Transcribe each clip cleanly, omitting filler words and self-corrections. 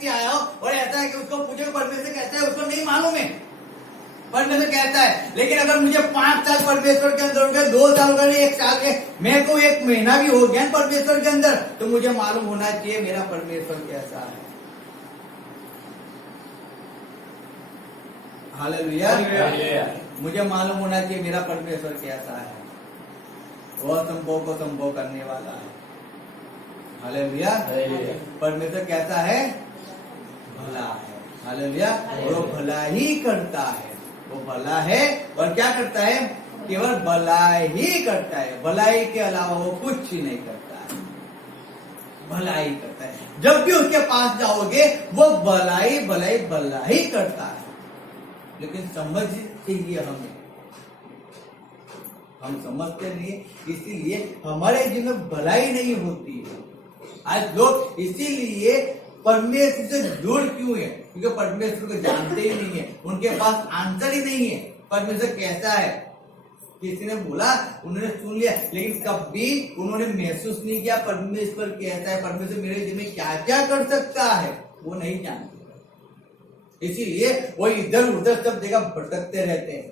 व्यक्ति आया हो और ऐसा है कि उसको पूछो परमेश्वर कहता है, उसको नहीं मालूम है परमेश्वर कहता है। लेकिन अगर मुझे 5 साल परमेश्वर के अंदर हो गए, 2 साल हो गए, 1 साल के, मेरे को 1 महीना भी हो गया परमेश्वर के अंदर, तो मुझे मालूम होना चाहिए मेरा परमेश्वर कैसा है। हालेलुया। मुझे मालूम होना चाहिए मेरा परमेश्वर कैसा है। वह संभव को संभव करने वाला है। हालेलुया। परमेश्वर कैसा है? भला है। हालेलुया। वो भला ही करता है, वो भला है और क्या करता है? केवल भला ही करता है, भलाई के अलावा वो कुछ ही नहीं करता है, भलाई करता है। जब भी उसके पास जाओगे वो भलाई भलाई भला ही करता है। लेकिन समझ चाहिए हमें, हम समझते नहीं, इसीलिए हमारे जीवन में भलाई नहीं होती है। आज लोग इसीलिए परमेश्वर से दूर क्यों है? क्योंकि परमेश्वर को जानते ही नहीं है, उनके पास आंसर ही नहीं है परमेश्वर कैसा है। किसी ने बोला, उन्होंने सुन लिया, लेकिन कभी उन्होंने महसूस नहीं किया परमेश्वर कैसा है, परमेश्वर मेरे जीवन में क्या क्या कर सकता है, वो नहीं जानते। इसीलिए वो इधर उधर सब जगह भटकते रहते हैं।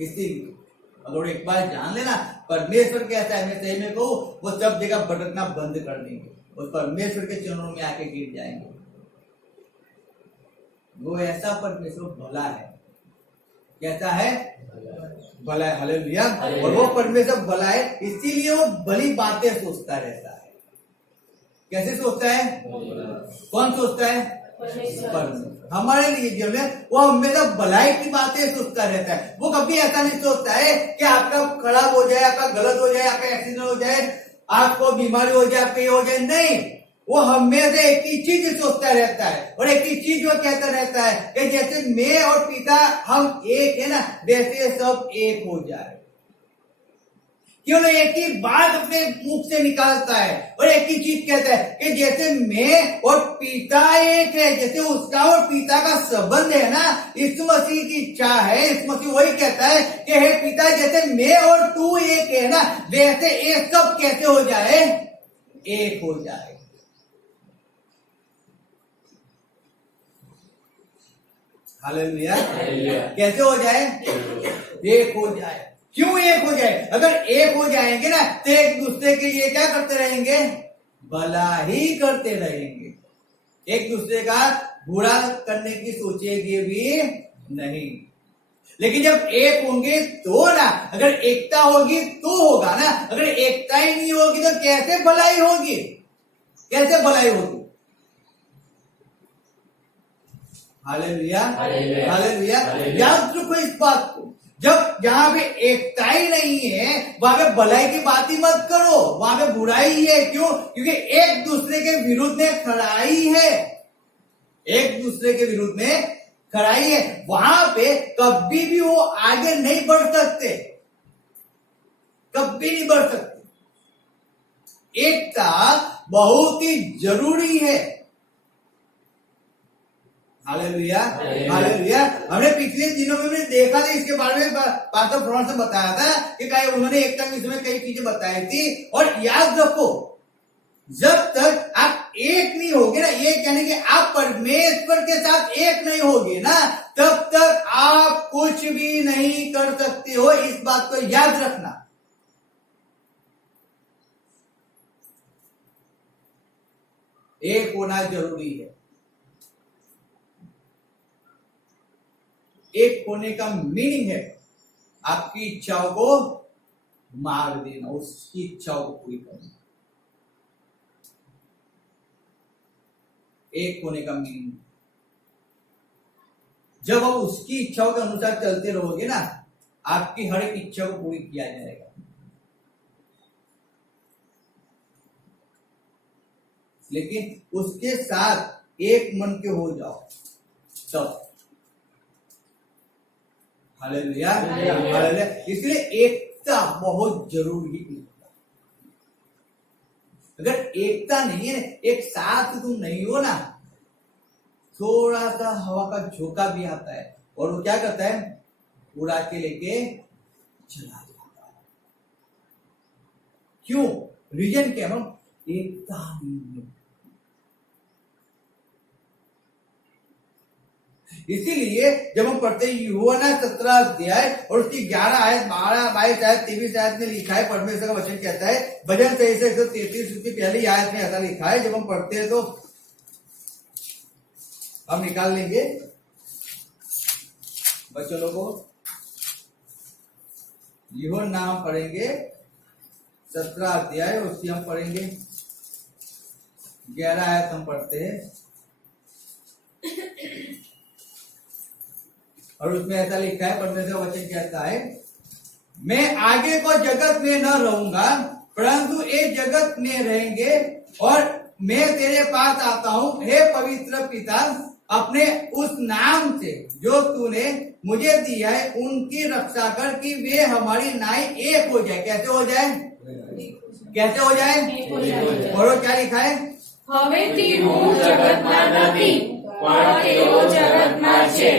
इसीलिए अगर एक बार जान लेना परमेश्वर कैसा है, मैं सही में कहूं, वो सब जगह भटकना बंद कर देंगे और परमेश्वर के चरणों में आके गिर जाएंगे। वो ऐसा परमेश्वर भला है। कैसा है? भला है। हालेलुया। और वो परमेश्वर भला है, इसीलिए वो भली बातें सोचता रहता है। कैसे सोचता है? कौन सोचता है? परमेश्वर। हमारे लिए जो है वो हमेशा भलाई की बातें सोचता रहता है। वो कभी ऐसा नहीं सोचता है कि आपका खराब हो जाए, आपका गलत हो जाए, आपका एक्सीडेंट हो जाए, आपको बीमारी हो जाए, आपको ये हो जाए। नहीं, वो हमेशा एक ही चीज सोचता रहता है और एक ही चीज वो कहता रहता है कि जैसे मैं और पिता हम एक है ना, वैसे सब एक हो जाए। क्यों ना एक ही बात अपने मुख से निकालता है और एक ही चीज कहता है कि जैसे मैं और पिता एक है, जैसे उसका और पिता का संबंध है ना, इस मसीह की इच्छा है। इस मसीह वही कहता है कि हे पिता, जैसे मैं और तू एक है ना, वैसे एक सब कैसे हो जाए? एक हो जाए। हालेलुया। कैसे हो जाए? एक हो जाए। क्यों एक हो जाए? अगर एक हो जाएंगे ना तो एक दूसरे के लिए क्या करते रहेंगे? भला ही करते रहेंगे। एक दूसरे का बुरा करने की सोचेंगे भी नहीं। लेकिन जब एक होंगे तो ना, अगर एकता होगी तो होगा ना। अगर एकता ही नहीं होगी तो कैसे भलाई होगी? कैसे भलाई होगी? हालेलुया। हालेलुया। याद रखो इस बात को। जब जहां पे एकता ही नहीं है वहां पे भलाई की बात ही मत करो, वहां पे बुराई है। क्यों? क्योंकि एक दूसरे के विरुद्ध में खड़ाई है, एक दूसरे के विरुद्ध में खड़ाई है। वहां पे कभी भी वो आगे नहीं बढ़ सकते, कभी नहीं बढ़ सकते। एकता बहुत ही जरूरी है। हालेलुया। हालेलुया। हमने पिछले दिनों में देखा था, इसके बारे में पास्टर फ्रांस ने बताया था कि उन्होंने एकता के विषय में कई चीजें बताई थी। और याद रखो, जब तक आप एक नहीं होगे ना, ये कहने कि आप परमेश्वर के साथ एक नहीं होगे ना, तब तक आप कुछ भी नहीं कर सकते हो। इस बात को याद रखना। एक होना जरूरी है। एक होने का मीनिंग है आपकी इच्छाओं को मार देना, उसकी इच्छाओं को पूरी करना। एक होने का मीनिंग, जब आप उसकी इच्छाओं के अनुसार चलते रहोगे ना, आपकी हर एक इच्छा को पूरी किया जाएगा। लेकिन उसके साथ एक मन के हो जाओ तब। हालेलुया। हालेलुया। इसलिए एकता बहुत जरूरी है। अगर एकता नहीं है, एक साथ तुम नहीं हो ना, थोड़ा सा हवा का झोंका भी आता है और वो क्या करता है? उड़ा के लेके चला जाता है। क्यों? रीजन क्या है? एकता नहीं है। इसीलिए जब हम पढ़ते हैं यूहन्ना 17 अध्याय और उसकी 11 आयत 12 22 आयत 23 आयत में लिखा है, परमेश्वर का वचन कहता है भजन संहिता से 133 उसकी पहली आयत में ऐसा लिखा है। जब हम पढ़ते हैं तो हम निकाल लेंगे बच्चों लोगों, यूहन्ना हम पढ़ेंगे 17 अध्याय, उसकी हम पढ़ेंगे 11 आयत हम पढ़ते हैं और उसमें ऐसा लिखा है, परमेश्वर का वचन कहता है मैं आगे को जगत में न रहूंगा परंतु एक जगत में रहेंगे और मैं तेरे पास आता हूं, हे पवित्र पिता, अपने उस नाम से जो तूने मुझे दिया है उनकी रक्षा कर कि वे हमारी नाई एक हो जाए। कैसे हो जाए? कैसे हो जाए? और क्या लिखा है? હવેથી હું જગતમાં નથી પણ તેઓ જગતમાં છે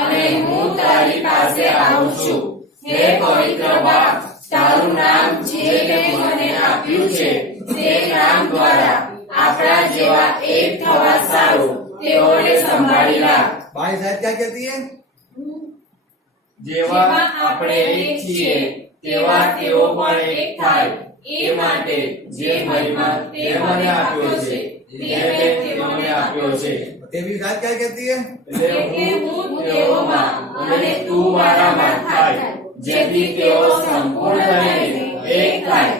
અને હું તારી પાસે આવું છું. હે પવિત્ર બાપ, તારું નામ જે તે મને આપ્યું છે તે નામ દ્વારા આપણા જેવા એક થવા સારું તેઓને સંભાળી રાખ. भाई साहब क्या कहती है? જેવા આપણે એક છીએ તેવા તેઓ પણ એક થાય એ માટે જે મહિમા તે મને આપ્યો છે તે મેં તેઓને આપ્યો છે. देवी साहब क्या कहती है? એટલે હું તેઓમાં અને તું મારામાં થાય જેથી તેઓ સંપૂર્ણ થઈને એક થાય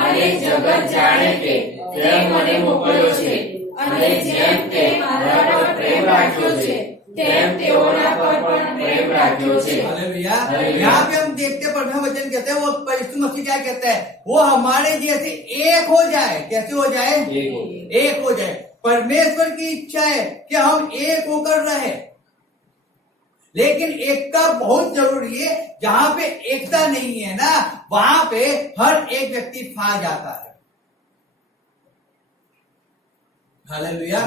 અને જગત જાણે કે તે મને મોકલ્યો છે અને જેમ તે મારા પર પ્રેમ રાખ્યો છે તેમ તેઓના પર પણ પ્રેમ રાખ્યો છે. हालेलुया। यहाँ पे हम देखते हैं परमेश्वर वचन कहते हैं, वो यीशु मसीह क्या कहता है? वो हमारे जैसे एक हो जाए। कैसे हो जाए? एक हो जाए। परमेश्वर की इच्छा है कि हम एक होकर रहे, लेकिन एकता बहुत जरूरी है। जहां पे एकता नहीं है ना, वहां पे हर एक व्यक्ति फा जाता है। हालेलुया।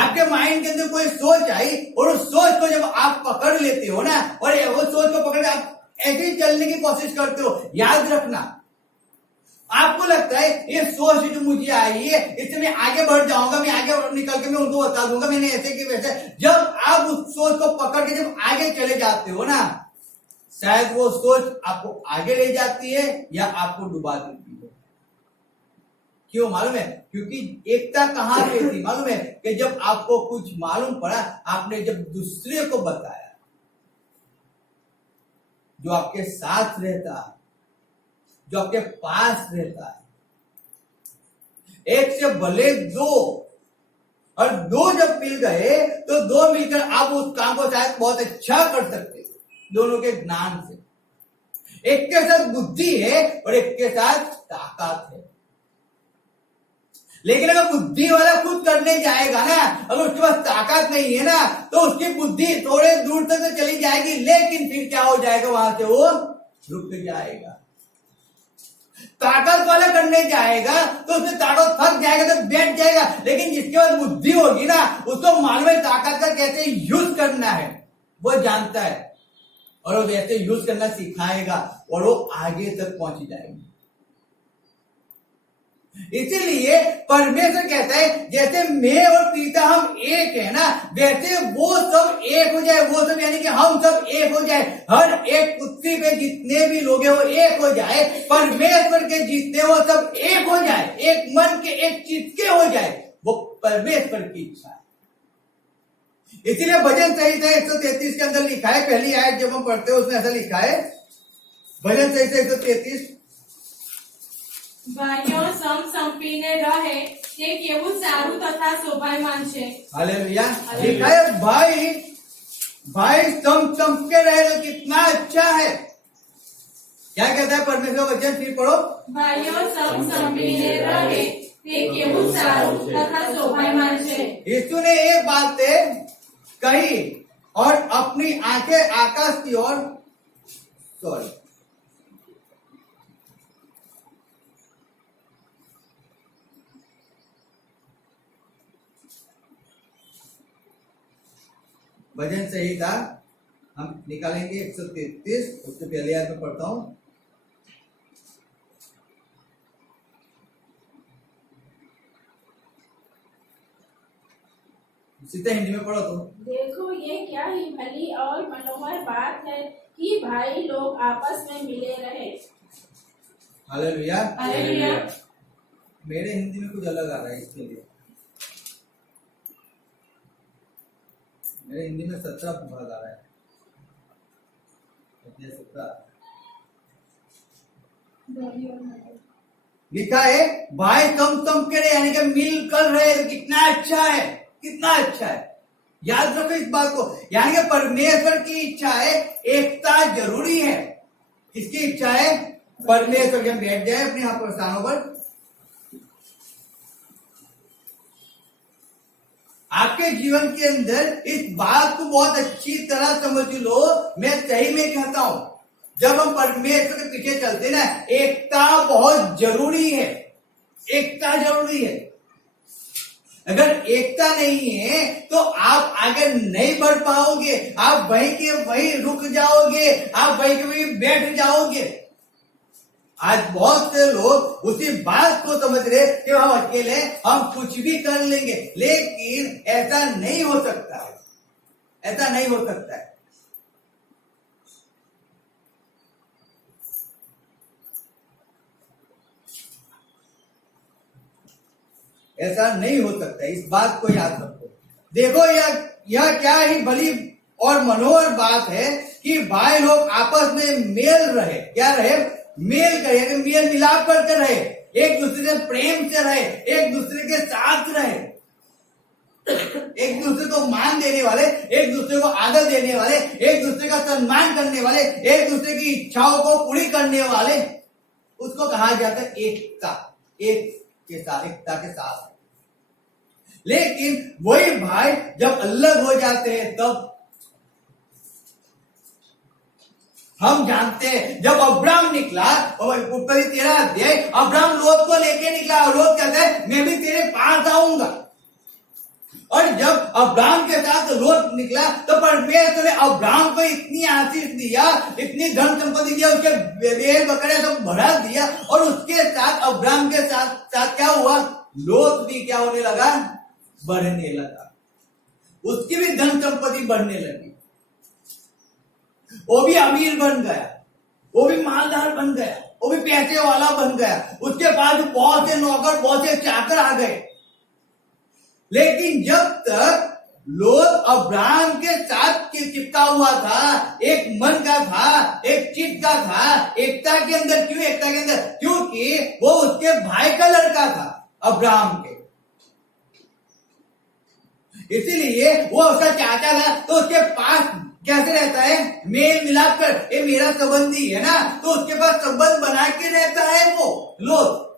आपके माइंड के अंदर कोई सोच आई और उस सोच को जब आप पकड़ लेते हो ना, और वो सोच को पकड़ के आप ऐसे ही चलने की कोशिश करते हो, याद रखना आपको लगता है ये सोच जो मुझे आई है इससे मैं आगे बढ़ जाऊंगा, मैं आगे निकल के मैं उनको बता दूंगा मैंने ऐसे कि वैसे। जब आप उस सोच को पकड़ के जब आगे चले जाते हो ना, शायद वो सोच आपको आगे ले जाती है या आपको डुबा देती है। क्यों मालूम है? क्योंकि एकता कहां पे थी मालूम है? कि जब आपको कुछ मालूम पड़ा, आपने जब दूसरे को बताया, जो आपके साथ रहता है, जो आपके पास रहता है। एक से भले दो, और दो जब मिल गए तो दो मिलकर आप उस काम को शायद बहुत अच्छा कर सकते हो, दोनों के ज्ञान से। एक के साथ बुद्धि है और एक के साथ ताकत है। लेकिन अगर बुद्धि वाला खुद करने जाएगा ना, अगर उसके पास ताकत नहीं है ना, तो उसकी बुद्धि थोड़े दूर तक तो चली जाएगी, लेकिन फिर क्या हो जाएगा? वहां से वो रुक जाएगा। ताकत वाला करने जाएगा तो उसमें ताकत थक जाएगा तो बैठ जाएगा, लेकिन जिसके पास बुद्धि होगी ना, उसको मालूम है ताकत का कैसे यूज करना है, वो जानता है और वो वैसे यूज करना सिखाएगा और वो आगे तक पहुंच जाएगी। इसीलिए परमेश्वर कहता है जैसे मैं और पिता हम एक है ना, वैसे वो सब एक हो जाए। वो सब यानी कि हम सब एक हो जाए। हर एक पृथ्वी पे जितने भी लोग हैं वो एक हो जाए। परमेश्वर के जितने वो सब एक हो जाए, एक मन के एक चित्त के हो जाए। वो परमेश्वर की इच्छा है। इसीलिए भजन संहिता 133 के अंदर लिखा है, पहली आयत जब हम पढ़ते हैं उसमें ऐसा लिखा है, भजन संहिता 133, ભાઈઓ સમસંપીને રહે તે કેવું સારું તથા શોભાયમાન છે. हालेलुया। लिखा है भाई भाई सम के रहे तो कितना अच्छा है। क्या कहता है परमेश्वर वचन? फिर पढ़ो। ભાઈઓ સમસંપીને રહે તે કેવું સારું તથા શોભાયમાન છે. यीशु ने एक बात कही और अपनी आंखें आकाश की ओर, सॉरी, भजन संहिता हम निकालेंगे 133, उससे पहले याद में पढ़ता हूं। सीधा हिंदी में पढ़ो तो। देखो ये क्या ही भली और मनोहर बात है कि भाई लोग आपस में मिले रहे। हालेलुया। हालेलुया। मेरे हिंदी में कुछ अलग आ रहा है इसके लिए। मेरे हिंदी में 17 भाग आ रहा है। 17 लिखा है भाई कम के रहे, यानी कि मिल कर रहे तो कितना अच्छा है, कितना अच्छा है। याद रखो इस बात को, यानी कि परमेश्वर की इच्छा है, एकता जरूरी है। किसकी इच्छा है? परमेश्वर के। हम बैठ जाए अपने यहाँ पर स्थानों पर। आपके जीवन के अंदर इस बात को बहुत अच्छी तरह समझ लो, मैं सही में कहता हूं, जब हम परमेश्वर के पीछे चलते ना, एकता बहुत जरूरी है। एकता जरूरी है। अगर एकता नहीं है तो आप आगे नहीं बढ़ पाओगे, आप वहीं के वहीं रुक जाओगे, आप वहीं के वहीं बैठ जाओगे। आज बहुत से लोग उसी बात को समझ रहे कि हम अकेले हम कुछ भी कर लेंगे, लेकिन ऐसा नहीं हो सकता है, ऐसा नहीं हो सकता है। ऐसा नहीं हो सकता, इस बात को याद रखो। देखो यह क्या ही भली और मनोहर बात है कि भाई लोग आपस में मेल रहे। क्या रहे? मेल करे, मेल मिलाप करके रहे, एक दूसरे से प्रेम से रहे, एक दूसरे के साथ रहे, एक दूसरे को मान देने वाले, एक दूसरे को आदर देने वाले, एक दूसरे का सम्मान करने वाले, एक दूसरे की इच्छाओं को पूरी करने वाले, उसको कहा जाता है एकता। एक के साथ, एकता के साथ। लेकिन वही भाई जब अलग हो जाते हैं तब हम जानते हैं, जब अब्राहम निकला और उत्पत्ति 13 अध्याय, अब्राहम लोत को लेके निकला और लोत कहता है मैं भी तेरे पास आऊंगा। और जब अब्राहम के साथ लोत निकला तो परमेश्वर ने अब्राहम को इतनी आशीष दिया, इतनी धन संपत्ति दिया, उसके भेड़ बकरे सब बढ़ा दिया, और उसके साथ अब्राहम के साथ क्या हुआ? लोत भी क्या होने लगा? बढ़ने लगा। उसकी भी धन संपत्ति बढ़ने लगी, वो भी अमीर बन गया, वो भी मालदार बन गया, वो भी पैसे वाला बन गया, उसके पास बहुत से नौकर, बहुत से चाकर आ गए। लेकिन जब तक लोग अब्राहम के साथ चिपका हुआ था, एक मन का था, एक चित्त का था, एकता के अंदर। क्यों एकता के अंदर? क्योंकि वो उसके भाई का लड़का था, अब्राहम के, इसीलिए वो उसका चाचा था। तो उसके पास कैसे रहता है? मेल मिलाप कर, ये मेरा संबंधी है ना, तो उसके पास संबंध बना के रहता है वो लोग।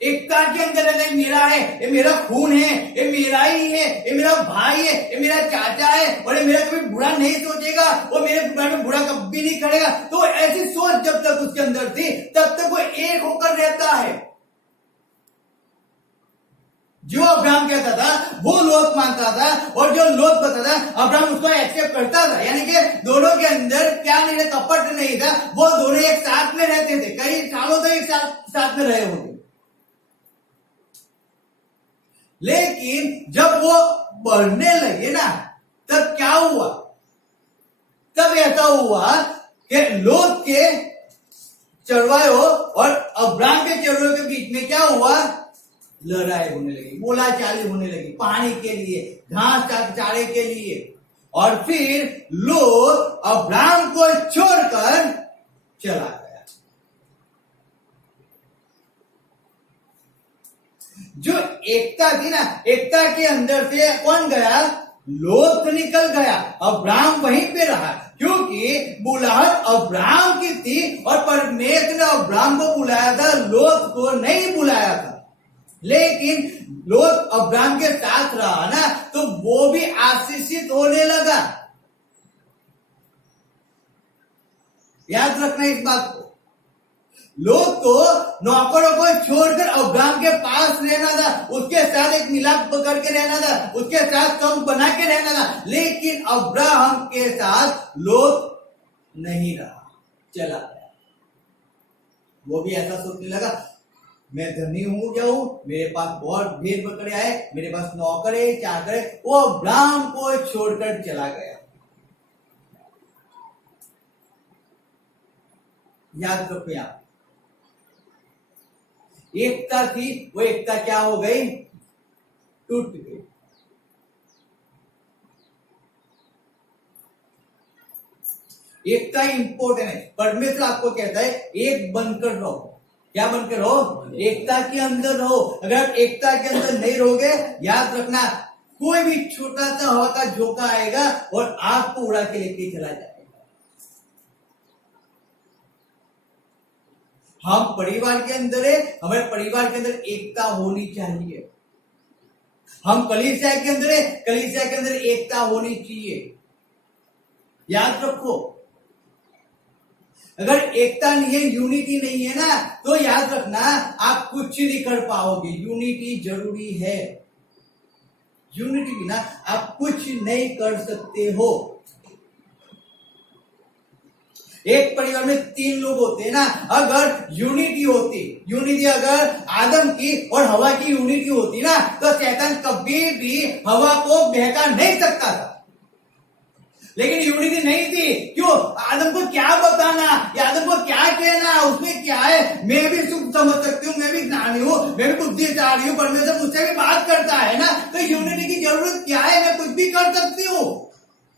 एकता के अंदर है, मेरा है, ये मेरा खून है, ये मेरा ही है, ये मेरा भाई है, ये मेरा चाचा है, और ये मेरा कभी बुरा नहीं सोचेगा, वो मेरे बारे में बुरा कभी नहीं करेगा। तो ऐसी सोच जब तक उसके अंदर थी तब तक वो एक होकर रहता है। जो अब्राहम कहता था वो लोत मानता था, और जो लोत बताता था अब्राहम उसको एक्सेप्ट करता था। यानी कि दोनों के अंदर क्या नहीं था? कपट नहीं था। वो दोनों एक साथ में रहते थे, कई सालों तक एक साथ में रहे होंगे। लेकिन जब वो बढ़ने लगे ना, तब क्या हुआ? तब ऐसा हुआ कि लोत के चरवाहों और अब्राहम के चरवाहों के बीच में क्या हुआ? लड़ाई होने लगी, बोलाचाली होने लगी, पानी के लिए, घास चारे के लिए। और फिर लोत अब्राहम को छोड़कर चला गया। जो एकता थी ना, एकता के अंदर से कौन गया? लोत निकल गया, अब्राहम वहीं पे रहा। क्योंकि बुलाहट अब्राहम की थी, और परमेश्वर ने अब्राहम को बुलाया था, लोत को नहीं बुलाया था। लेकिन लोत अब्राहम के साथ रहा ना, तो वो भी आशीषित होने लगा। याद रखना इस बात को। लोत को नौकरों को छोड़कर अब्राहम के पास रहना था, उसके साथ एक मिलाप करके रहना था, उसके साथ कम बना के रहना था। लेकिन अब्राहम के साथ लोत नहीं रहा, चला गया। वो भी ऐसा सोचने लगा, मैं धनी हूं जाऊं, मेरे पास बहुत भेड़ बकरे आए, मेरे पास नौकर है, चाकर है, वो अब्राहम को छोड़कर चला गया। याद रखो आप, एकता थी, वो एकता क्या हो गई? टूट गई। एकता इंपॉर्टेंट है। परमेश्वर आपको कहता है एक बनकर रहो। क्या बनकर रहो? एकता के अंदर रहो। अगर एकता के अंदर नहीं रहोगे, याद रखना कोई भी छोटा सा हवा का झोंका आएगा और आपको उड़ा के लेके चला जाएगा। हम परिवार के अंदर है, हमारे परिवार के अंदर एकता होनी चाहिए। हम कलीसिया के अंदर है, कलीसिया के अंदर एकता होनी चाहिए। याद रखो, अगर एकता नहीं है, यूनिटी नहीं है ना, तो याद रखना आप कुछ नहीं कर पाओगे। यूनिटी जरूरी है। यूनिटी बिना आप कुछ नहीं कर सकते हो। एक परिवार में 3 लोग होते हैं ना, अगर यूनिटी होती, यूनिटी अगर आदम की और हवा की यूनिटी होती ना, तो शैतान कभी भी हवा को बहका नहीं सकता था। लेकिन यूनिटी नहीं थी। क्यों? आदम को क्या बताना, या आदम को क्या कहना, उसमें क्या है? मैं भी सुख समझ सकती हूँ, मैं भी ज्ञानी हूँ, मैं भी बुद्धिशाली हूँ, परमेश्वर मुझसे भी बात करता है ना, तो यूनिटी की जरूरत क्या है? मैं कुछ भी कर सकती हूँ।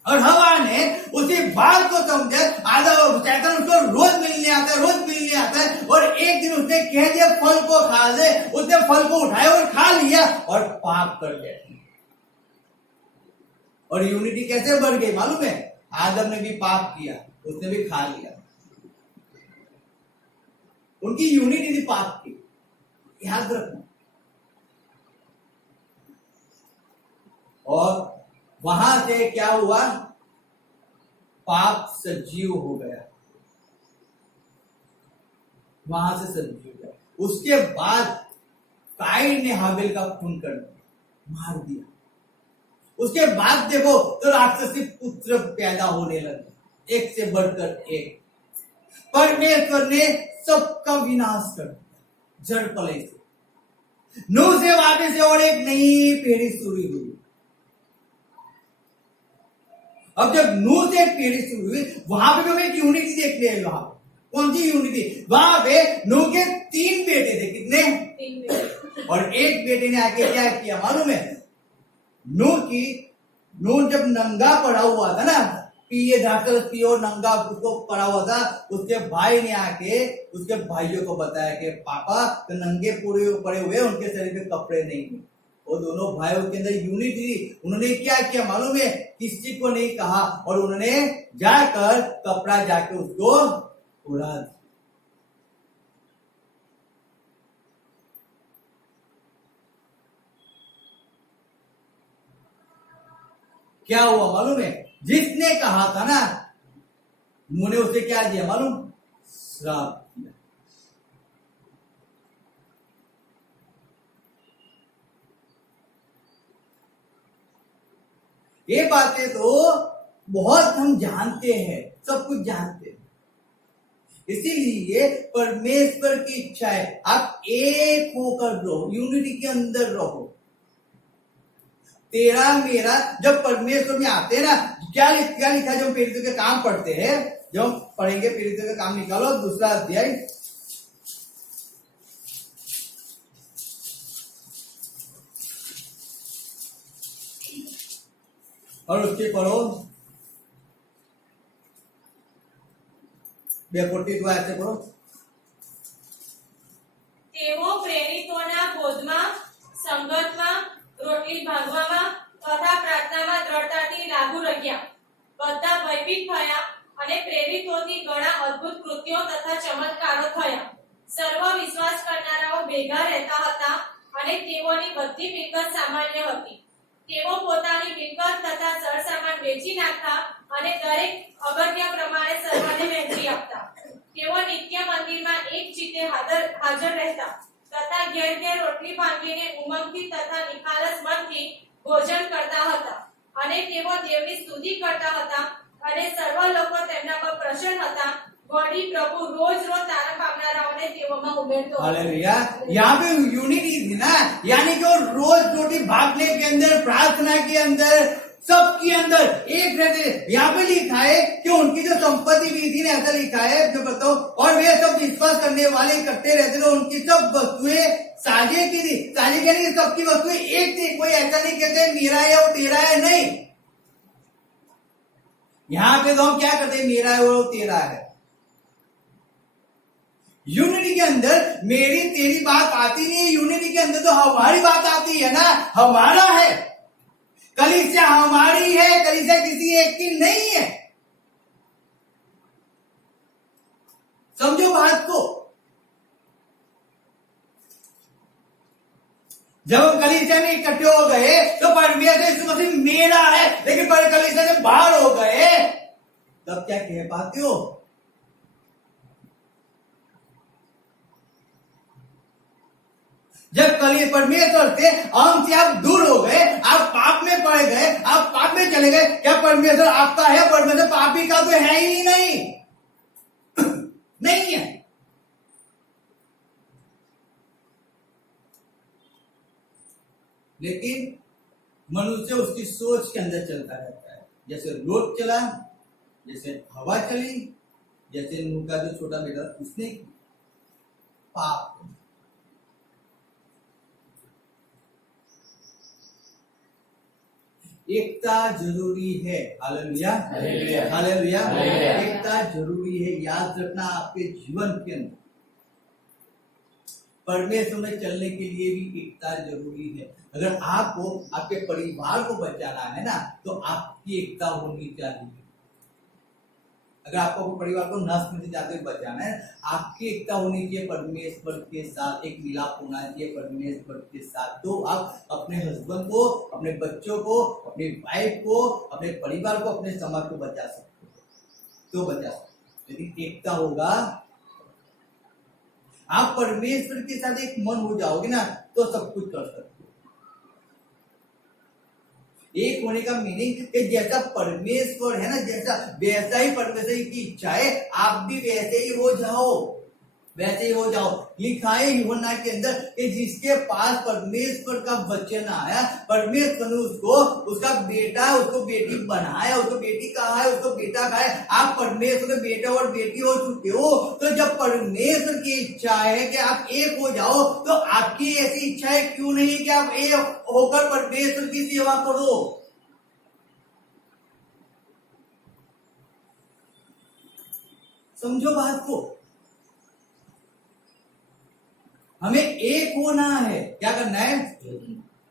और हवा ने उसी बात को समझे, आदम शैतान उसको रोज मिलने आता है, रोज मिलने आता है, और एक दिन उसने कह दिया फल को खा ले। उसने फल को उठाया और खा लिया और पाप कर गया। और यूनिटी कैसे बढ़ गई मालूम है? आदम ने भी पाप किया, उसने भी खा लिया। उनकी यूनिटी भी पाप की, याद रखना। और वहां से क्या हुआ? पाप सजीव हो गया। वहां से सजीव हो गया। उसके बाद काइन ने हाबिल का खून कर मार दिया। उसके बाद देखो तो राक्षसी पुत्र पैदा होने लगे, एक से बढ़कर एक। परमेश्वर ने सबका विनाश कर दिया जड़ पले से। नूह से वापस से और एक नई पीढ़ी शुरू हुई। अब जब नूह से एक पीढ़ी शुरू हुई, वहां पे हमें एक यूनिटी देखने हैं। वहां कौन सी यूनिटी? वहां पे नूह के 3 बेटे थे। कितने? 3 बेटे। और एक बेटे ने आके क्या किया मालूम है? नूह जब नंगा पड़ा हुआ था ना, पिए ढाकर पियो नंगा उसको पड़ा हुआ था, उसके भाई ने आके उसके भाइयों को बताया कि पापा तो नंगे पूरे पड़े हुए, उनके शरीर पे कपड़े नहीं है। वो दोनों भाइयों के अंदर यूनिटी थी। उन्होंने क्या किया मालूम है? किसी को नहीं कहा, और उन्होंने जाकर कपड़ा जाके उसको उड़ा दिया। क्या हुआ मालूम है? जिसने कहा था ना, नूह ने उसे क्या दिया मालूम? श्राप दिया। ये बातें तो बहुत हम जानते हैं, सब कुछ जानते हैं। इसीलिए परमेश्वर की इच्छा है आप एक होकर रहो, यूनिटी के अंदर रहो। तेरा मेरा, जब परमेश्वर में आते हैं ना, क्या लिखा जब प्रेरितों के काम पढ़ते हैं, जब पढ़ेंगे प्रेरितों के काम, निकालो 2 अध्याय, और उसके पढ़ो 42 ऐसे पढ़ो। તેઓ પ્રેરિતોના બોધમાં, સંગતમાં, રોટલી ભાંગવામાં તથા પ્રાર્થનામાં દ્રઢતાથી લાગુ રહ્યા. બધા ભયભીત થયા અને પ્રેરિતોથી ઘણા અદ્ભુત કૃત્યો તથા ચમત્કારો થયા. સર્વ વિશ્વાસ કરનારાઓ ભેગા રહેતા હતા અને તેઓની બધી મિલકત સામાન્ય હતી. તેઓ પોતાની મિલકત તથા સરસામાન વેચી નાખતા અને દરેક અગત્ય પ્રમાણે સર્વને વહેંચી આપતા. તેઓ નિત્ય મંદિરમાં એક ચિત્તે હાજર રહેતા તથા ઘેર ઘેર રોટલી ભાંગીને ઉમંગથી તથા નિખાલસ મનથી ભોજન કરતા હતા અને તેઓ દેવની સ્તુતિ કરતા હતા અને સર્વ લોકો તેમના પર પ્રસન્ન હતા. વળી પ્રભુ રોજ રોજ તારા પામનારાઓને તેઓમાં ઉમેરતો હતો. हालेलुया। यहाँ पे यूनिटी थी ना, यानी कि वो रोज रोटी भागने के अंदर, प्रार्थना के अंदर, सबके अंदर एक रहते थे। यहाँ पे लिखा है कि उनकी जो संपत्ति भी थी ना, ऐसा लिखा है जो बताओ, और वे सब विश्वास करने वाले इकट्ठे रहते थे। उनकी सब वस्तुएं साझे की थी। साझे यानी कि सबकी वस्तुएं एक थी। कोई ऐसा नहीं कहते मेरा है वो तेरा है, नहीं। यहाँ पे तो हम क्या करते हैं, मेरा है वो तेरा है। यूनिटी के अंदर मेरी तेरी बात आती नहीं है। यूनिटी के अंदर तो हमारी बात आती है ना, हमारा है। कलीसिया हमारी है, कलीसिया किसी एक की नहीं है। समझो बात को। जब हम कलीसिया में इकट्ठे हो गए तो परमेश्वर यीशु मसीह मेरा है, लेकिन पर कलीसिया से बाहर हो गए तब क्या कह पाते हो? जब कल परमेश्वर से हम से आप दूर हो गए, आप पाप में पड़ गए, आप पाप में चले गए, क्या परमेश्वर आपका है? परमेश्वर पापी का तो है ही नहीं। नहीं है। लेकिन मनुष्य उसकी सोच के अंदर चलता रहता है। जैसे लोट चला, जैसे हवा चली, जैसे नूह का जो छोटा बेटा उसने पाप। एकता जरूरी है। Hallelujah, hallelujah, hallelujah. हालेलुया। एकता जरूरी है। याद रखना, आपके जीवन के अंदर परमेश्वर में चलने के लिए भी एकता जरूरी है। अगर आपको आपके परिवार को बचाना है ना, तो आपकी एकता होनी चाहिए। अगर आपको अपने परिवार को नष्ट नहीं चाहते बचाना है, आपकी एकता होनी चाहिए परमेश्वर के साथ। एक मिलाप होना चाहिए परमेश्वर के साथ। तो आप अपने हस्बैंड को, अपने बच्चों को, अपनी वाइफ को, अपने परिवार को, अपने समाज को बचा सकते हो, तो बचा सकते। लेकिन एकता होगा, आप परमेश्वर के साथ एक मन हो जाओगे ना, तो सब कुछ कर सकते हो। एक होने का मीनिंग कि जैसा परमेश्वर है ना, जैसा वैसा ही परमेश्वर की इच्छा है, आप भी वैसे ही हो जाओ, वैसे ही हो जाओ। लिखा है यूहन्ना के अंदर कि जिसके पास परमेश्वर का वचन आया, परमेश्वर ने उसको, उसका बेटा, उसको बेटी बनाया, उसको बेटी कहा है, उसको बेटा कहा है। आप परमेश्वर के बेटा और बेटी हो चुके हो। तो जब परमेश्वर की इच्छा है कि आप एक हो जाओ, तो आपकी ऐसी इच्छा है क्यों नहीं कि आप एक होकर परमेश्वर की सेवा करो? समझो बात को। हमें एक होना है। क्या करना है?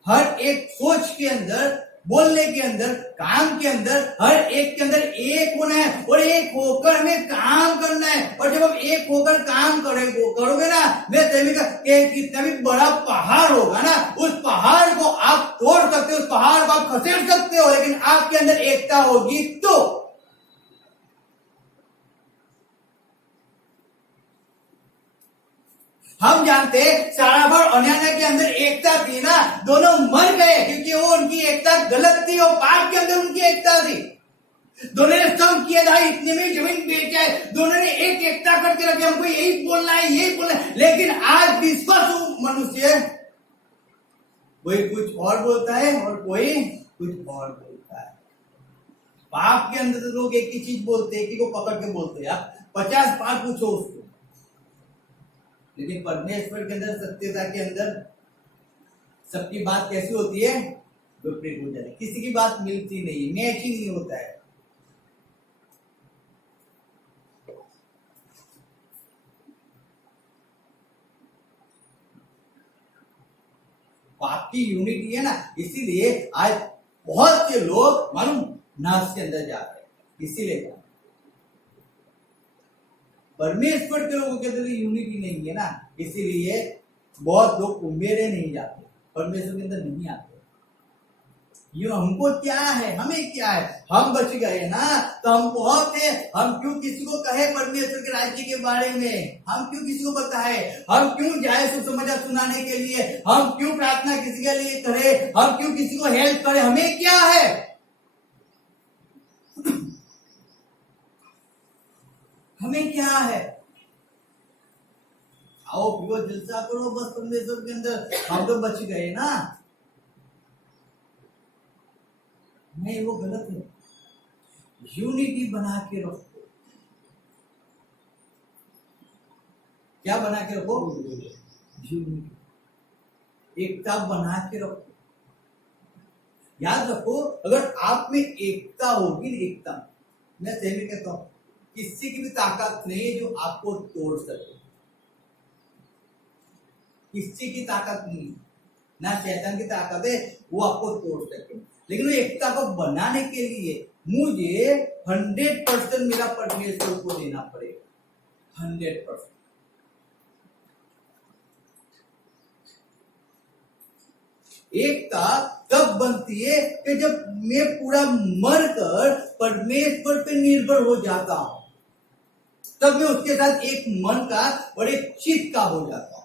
हर एक सोच के अंदर, बोलने के अंदर, काम के अंदर, हर एक के अंदर एक होना है और एक होकर हमें काम करना है। और जब हम एक होकर काम करोगे ना, मैं तभी का कितना भी बड़ा पहाड़ होगा ना, उस पहाड़ को आप तोड़ सकते हो, उस पहाड़ को आप खसेड़ सकते हो, लेकिन आपके अंदर एकता होगी तो। हम जानते हैं साराभर और अन्यान्या के अंदर एकता थी ना, दोनों मर गए क्योंकि वो उनकी एकता गलत थी। और पाप के अंदर उनकी एकता थी। दोनों ने सब किया था, इतने में जमीन बेचा है, दोनों ने एक एकता करके रखे, हमको यही बोलना है, यही बोलना है। लेकिन आज विश्वास मनुष्य कोई कुछ और बोलता है और कोई कुछ और बोलता है। पाप के अंदर तो लोग एक ही चीज बोलते हैं, एक ही को पकड़ के बोलते हैं। आप 50 बार पूछो उसको। लेकिन परमेश्वर के अंदर, सत्यता के अंदर सबकी बात कैसी होती है? विपरीत हो जाती है। किसी की बात मिलती नहीं, मैचिंग नहीं होता है। पाप की यूनिटी है ना, इसीलिए आज बहुत से लोग मालूम नाश के अंदर जा रहे हैं। इसीलिए परमेश्वर के लोगों के अंदर यूनिटी नहीं है ना, इसीलिए बहुत लोग मेरे नहीं जाते, परमेश्वर के अंदर नहीं आते। यो हमको क्या है, हमें क्या है? हम बच गए ना, तो हम बहुत है। हम क्यों किसी को कहे परमेश्वर के राज्य के बारे में? हम क्यों किसी को बताए? हम क्यों जाए सुसमाचार सुनाने के लिए? हम क्यों प्रार्थना किसी के लिए करें? हम क्यों किसी को हेल्प करें? हमें क्या है? में क्या है? आओ पियो जलसा करो, बस परमेश्वर के अंदर हम तो बच गए ना। नहीं, वो गलत है। यूनिटी बना के रखो। क्या बना के रखो? यूनिटी, एकता बना के रखो। याद रखो, अगर आप में एकता होगी, एकता, मैं सही में कहता हूं, किसी की भी ताकत नहीं है जो आपको तोड़ सके। किसी की ताकत नहीं, ना शैतान की ताकत है वो आपको तोड़ सके। लेकिन वो एकता को बनाने के लिए मुझे 100% मेरा परमेश्वर को देना पड़ेगा। 100%। एकता तब बनती है कि जब मैं पूरा मरकर परमेश्वर पे निर्भर हो जाता हूं, तब मैं उसके साथ एक मन का और एक चित्त का हो जाता हूं।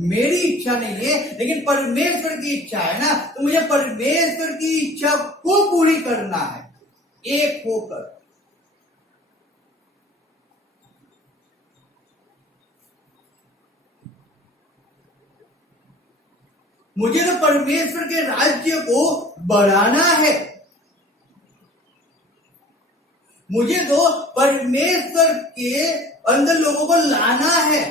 मेरी इच्छा नहीं है, लेकिन परमेश्वर की इच्छा है ना, तो मुझे परमेश्वर की इच्छा को पूरी करना है, एक होकर। मुझे तो परमेश्वर के राज्य को बढ़ाना है। मुझे तो परमेश्वर के अंदर लोगों को लाना है।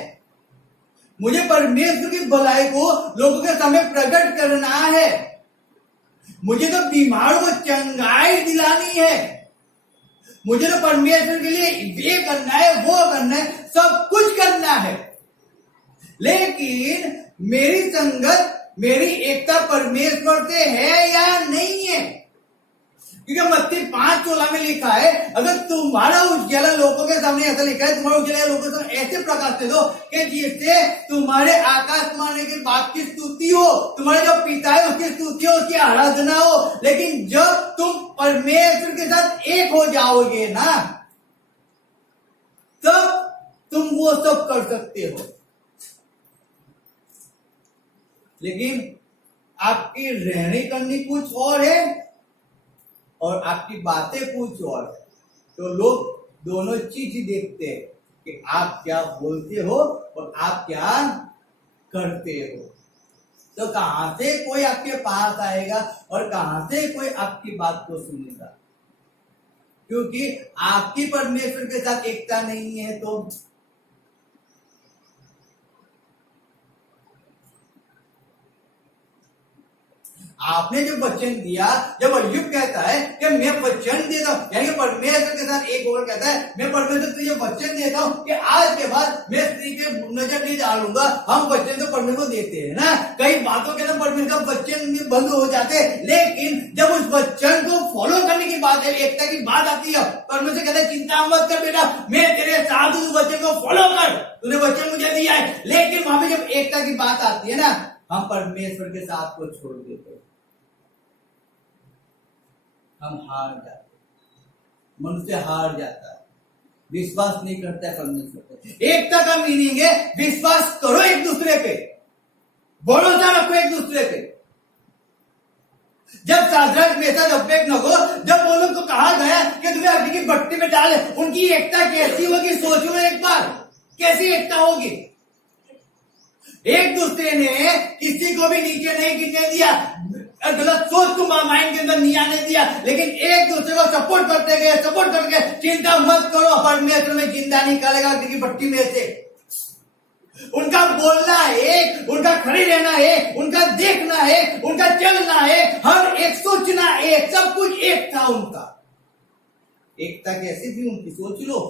मुझे परमेश्वर की भलाई को लोगों के सामने प्रकट करना है। मुझे तो बीमारों को चंगाई दिलानी है। मुझे तो परमेश्वर के लिए ये करना है, वो करना है, सब कुछ करना है। लेकिन मेरी संगत, मेरी एकता परमेश्वर से है या नहीं है? क्योंकि मत्ती 5:16 में लिखा है, अगर तुम्हारा उजाला लोगों के सामने, ऐसा लिखा है, तुम्हारा उजाला लोगों के सामने ऐसे प्रकाश दे दो कि जिससे तुम्हारे आकाश माने के बाप की स्तुति हो, तुम्हारे जो पिता है उसकी स्तुति हो, उसकी आराधना हो। लेकिन जब तुम परमेश्वर के साथ एक हो जाओगे ना, तब तुम वो सब कर सकते हो। लेकिन आपकी रहनी करनी कुछ और है और आपकी बातें कुछ और है, तो लोग दोनों चीज देखते हैं कि आप क्या बोलते हो और आप क्या करते हो। तो कहां से कोई आपके पास आएगा और कहां से कोई आपकी बात को सुनेगा? क्योंकि आपकी परमेश्वर के साथ एकता नहीं है। तो आपने जो वचन दिया, जब अय्यूब कहता है कि मैं वचन देता हूं, यानी कि परमेश्वर के साथ एक होकर कहता है, मैं परमेश्वर को ये वचन देता हूं कि आज के बाद मैं स्त्री के नजर नहीं डालूंगा। हम वचन तो परमेश्वर को देते हैं ना, कई बातों के अंदर परमेश्वर का वचन में बंद हो जाते हैं। लेकिन जब उस वचन को फॉलो करने की बात है, एकता की बात आती है, परमेश्वर कहता है चिंता मत कर बेटा, मैं तेरे साथ उस वचन को फॉलो कर, तूने वचन मुझे दिया है। लेकिन वहां पर जब एकता की बात आती है ना, हम परमेश्वर के साथ को छोड़ देते हैं, हम हार जाते, मनुष्य हार जाता है, विश्वास नहीं करता है परमेश्वर पे। एकता का मीनिंग है विश्वास करो एक दूसरे पे, भरोसा रखो एक दूसरे पे। जब साधक मेषक अबेदनगो, जब वो लोग को कहा गया कि तुम्हें अग्नि की भट्टी में डाले, उनकी एकता कैसी होगी? सोचो एक बार, कैसी एकता होगी? एक दूसरे ने किसी को भी नीचे नहीं गिरने दिया, गलत सोच को माइंड के अंदर नहीं आने दिया, लेकिन एक दूसरे को सपोर्ट करते गए, सपोर्ट करके। चिंता मत करो, परमेश्वर में जिंदा निकालेगा अग्नि की भट्टी में से। उनका बोलना है, उनका खड़े रहना है, उनका देखना है, उनका चलना है, हर एक सोचना है, सब कुछ एक था उनका। एकता कैसी थी उनकी? सोच लो,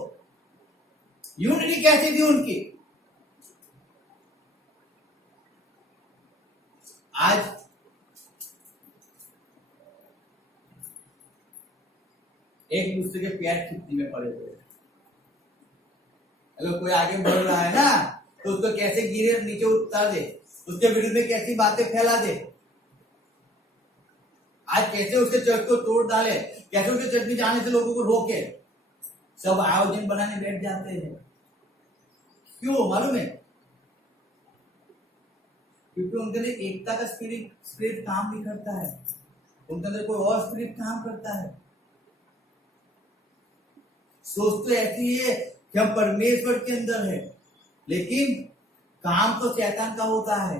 यूनिटी कैसी थी उनकी। आज एक दूसरे के पैर खिंचने में पड़े हुए। अगर कोई आगे बढ़ रहा है ना, तो उसको कैसे गिरे नीचे उतार दे, उसके विरुद्ध में कैसी बातें फैला दे, आज कैसे उसके चर्च को तोड़ डाले, कैसे उसके चर्च में जाने से लोगों को रोके, सब आयोजन बनाने बैठ जाते हैं। क्यों मालूम है? क्योंकि उनके लिए एकता का स्पिरिट काम नहीं करता है। उनके अंदर कोई और स्पिरिट काम करता है। सोच तो ऐसी है कि हम परमेश्वर के अंदर है, लेकिन काम तो शैतान का होता है।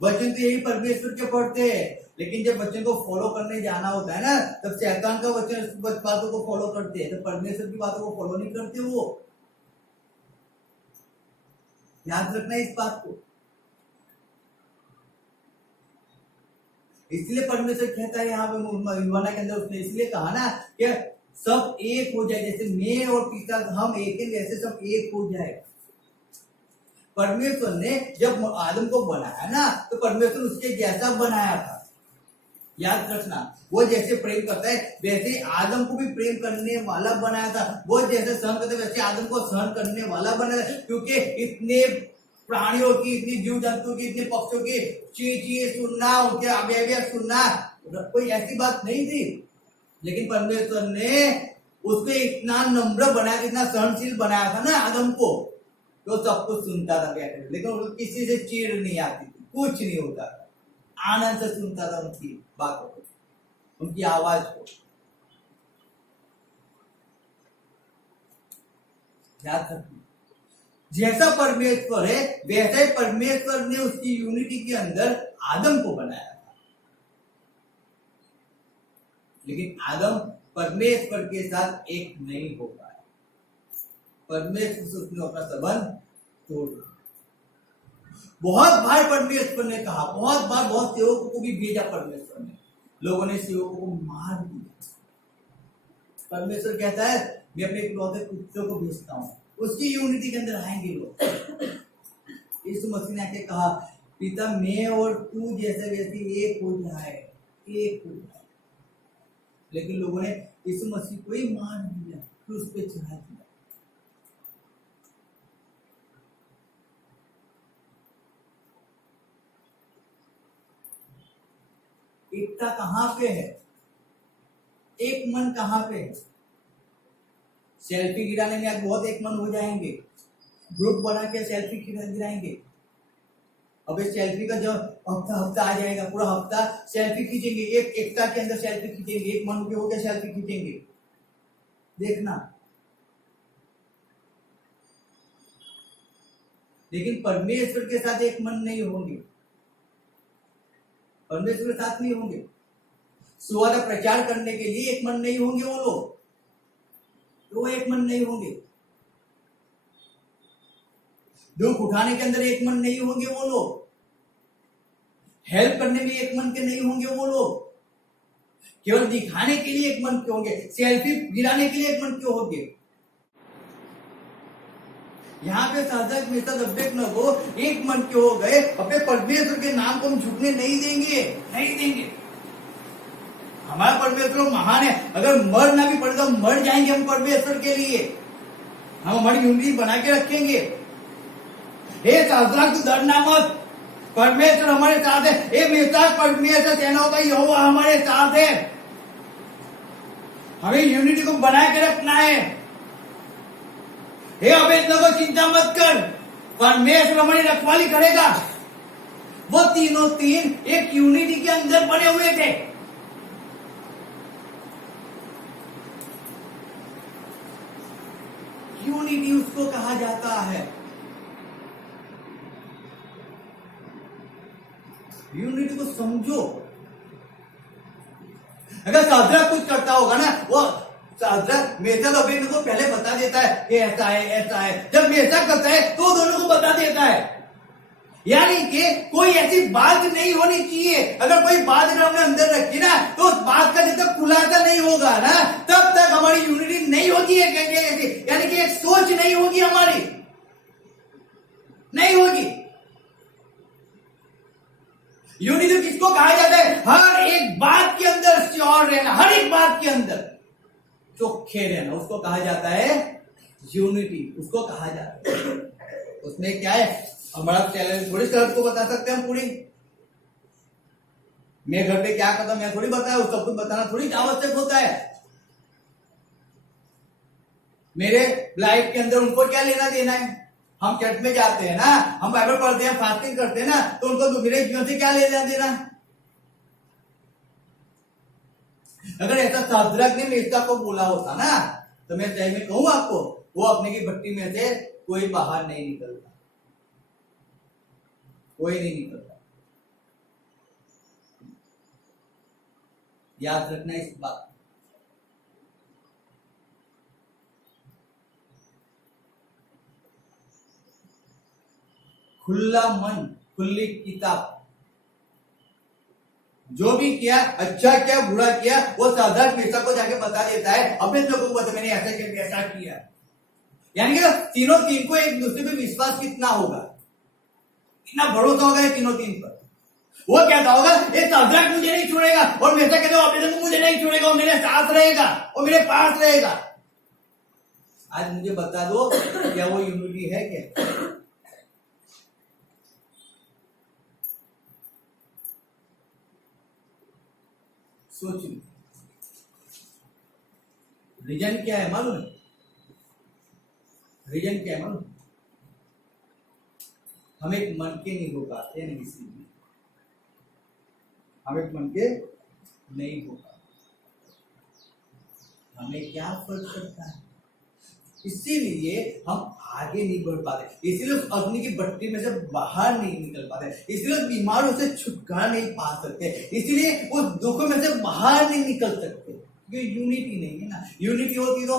वचन तो यही परमेश्वर के पढ़ते हैं, लेकिन जब वचन को फॉलो करने जाना होता है ना, तब शैतान का वचन बातों को फॉलो करते हैं, तो परमेश्वर की बातों को फॉलो नहीं करते वो। याद रखना इस बात को। इसलिए परमेश्वर कहता है यहाँ पे यूहन्ना के अंदर, उसने इसलिए कहा ना कि सब एक हो जाए, जैसे मैं और पिता हम एक हैं, जैसे सब एक हो जाए। परमेश्वर ने जब आदम को बनाया ना, तो परमेश्वर उसके जैसा बनाया था। याद रखना, वो जैसे प्रेम करता है वैसे आदम को भी प्रेम करने वाला बनाया था। वो जैसे सहन करता है वैसे आदम को सहन करने वाला बनाया था। क्योंकि इतने प्राणियों की, इतनी जीव जंतु की, इतने पक्षियों की चीं सुनना, उनके अवयव सुनना, कोई ऐसी बात नहीं थी। लेकिन परमेश्वर ने उसको इतना नम्र बनाया, इतना सहनशील बनाया था ना आदम को, तो सब कुछ सुनता था बैठ कर, लेकिन उसको किसी से चीड़ नहीं आती थी, कुछ नहीं होता था, आनंद से सुनता था उनकी बातों को, उनकी आवाज को। याद रखिए, जैसा परमेश्वर है वैसा ही परमेश्वर ने उसकी यूनिटी के अंदर आदम को बनाया था। लेकिन आदम परमेश्वर के साथ एक नहीं हो पाया, परमेश्वर से उसने अपना संबंध तोड़ दिया। बहुत बार परमेश्वर ने कहा, बहुत बार बहुत सेवकों को भी भेजा परमेश्वर ने, लोगों ने सेवकों को मार दिया। परमेश्वर कहता है मैं अपने इकलौते पुत्र को भेजता हूं, उसकी यूनिटी के अंदर आएंगे लोग। यीशु मसीह ने आके कहा पिता मैं और तू जैसे वैसे एक हो जाए, एक हो जाए। लेकिन लोगों ने यीशु मसीह को ही मार दिया, फिर उस पर चढ़ा दिया। एकता कहां पे है? एक मन कहां पे है? सेल्फी गिराने में आज बहुत एक मन हो जाएंगे, ग्रुप बना के सेल्फी गिराएंगे। अब इस सेल्फी का जब हफ्ता आ जाएगा, पूरा हफ्ता सेल्फी खींचेंगे, एक एकता के अंदर सेल्फी खींचेंगे, एक मन के होकर सेल्फी खींचेंगे। देखना, लेकिन परमेश्वर के साथ एक मन नहीं होंगे, परमेश्वर के साथ नहीं होंगे। सुवार्ता प्रचार करने के लिए एक मन नहीं होंगे वो लोग, वो एक मन नहीं होंगे। दुख उठाने के अंदर एक मन नहीं होंगे वो लोग, हेल्प करने में एक मन के नहीं होंगे वो लोग, केवल दिखाने के लिए एक मन के होंगे, सेल्फी गिराने के लिए एक मन के होंगे। यहाँ पे साधक मिस्टर अब्बेक न हो एक मन के हो गए, अपने परमेश्वर के नाम को हम झुकने नहीं देंगे, नहीं देंगे। हमारा परमेश्वर महान है, अगर मरना भी पड़े तो मर जाएंगे हम परमेश्वर के लिए, हम हमारी यूनिटी बना के रखेंगे। हे साधक तू डरना मत, परमेश्वर हमारे साथ है। हे मिस्टर परमेश्वर सेनाओं का यहोवा हमारे साथ है। हमें यूनिटी को बना के रखना है। हे अबेदनगो चिंता मत कर, परमेश्वर हमारी रखवाली करेगा। वो तीनों तीन एक यूनिटी के अंदर बने हुए थे। यूनिटी उसको कहा जाता है, यूनिटी को समझो। अगर साधक कुछ करता होगा ना, वो साधक मेथड अबेदनगो को पहले बता देता है ये ऐसा है, ऐसा है। जब ऐसा करता है तो दोनों को बता देता है। यानी कि कोई ऐसी बात नहीं होनी चाहिए। अगर कोई बात अगर हमने अंदर रखी ना, तो उस बात का जब तक खुलासा नहीं होगा ना, तब तक हमारी यूनिटी नहीं होती है। यानी कि एक सोच नहीं होगी, हमारी नहीं होगी। यूनिटी किसको कहा जाता है? हर एक बात के अंदर श्योर रहना, हर एक बात के अंदर चोखे रहना, उसको कहा जाता है यूनिटी। उसको कहा जाता है, उसमें क्या है, हमारा चैलेंज थोड़ी शर्त को बता सकते हैं हम पूरी। मैं घर पे क्या करता मैं थोड़ी बताया, उसको कुछ बताना थोड़ी आवश्यक होता है। मेरे लाइफ के अंदर उनको क्या लेना देना है? हम चर्च में जाते हैं ना, हम बाइबल पढ़ते हैं, फास्टिंग करते हैं ना, तो उनको मेरे जीवन से क्या लेना देना? अगर ऐसा शाद्रक ने मेषा को बोला होता ना, तो मैं सही में कहूं आपको, वो अपने की भट्टी में से कोई बाहर नहीं निकलता, कोई नहीं निकलता। याद रखना इस बात। खुला मन, खुली किताब, जो भी किया, अच्छा किया बुरा किया, वो साधारण मेषा को जाके बता देता है, अपने लोगों को बता मैंने ऐसा किया ऐसा किया। यानी कि तीनों तीन को एक दूसरे पे विश्वास कितना होगा, कितना भरोसा होगा ये तीनों तीन पर। वो कहता होगा ये साधारण मुझे नहीं छोड़ेगा, और मेषा कहते हो अपने को मुझे नहीं छोड़ेगा, वो मेरे साथ रहेगा, वो मेरे पास रहेगा। आज मुझे बता दो क्या वो यूनिटी है क्या? सोच लो, रीजन क्या है मालूम है? रीजन क्या है मालूम? हम एक मन के नहीं हो पाते हैं, इसीलिए हम एक मन के नहीं हो पाते। हमें क्या फर्क पड़ता है, इसीलिए हम आगे नहीं बढ़ पाते, इसीलिए उस अग्नि की भट्टी में से बाहर नहीं निकल पाते, इसीलिए उस बीमारों से छुटकारा नहीं पा सकते, इसीलिए उस दुखों में से बाहर नहीं निकल सकते, क्योंकि यूनिटी नहीं है ना। यूनिटी होती तो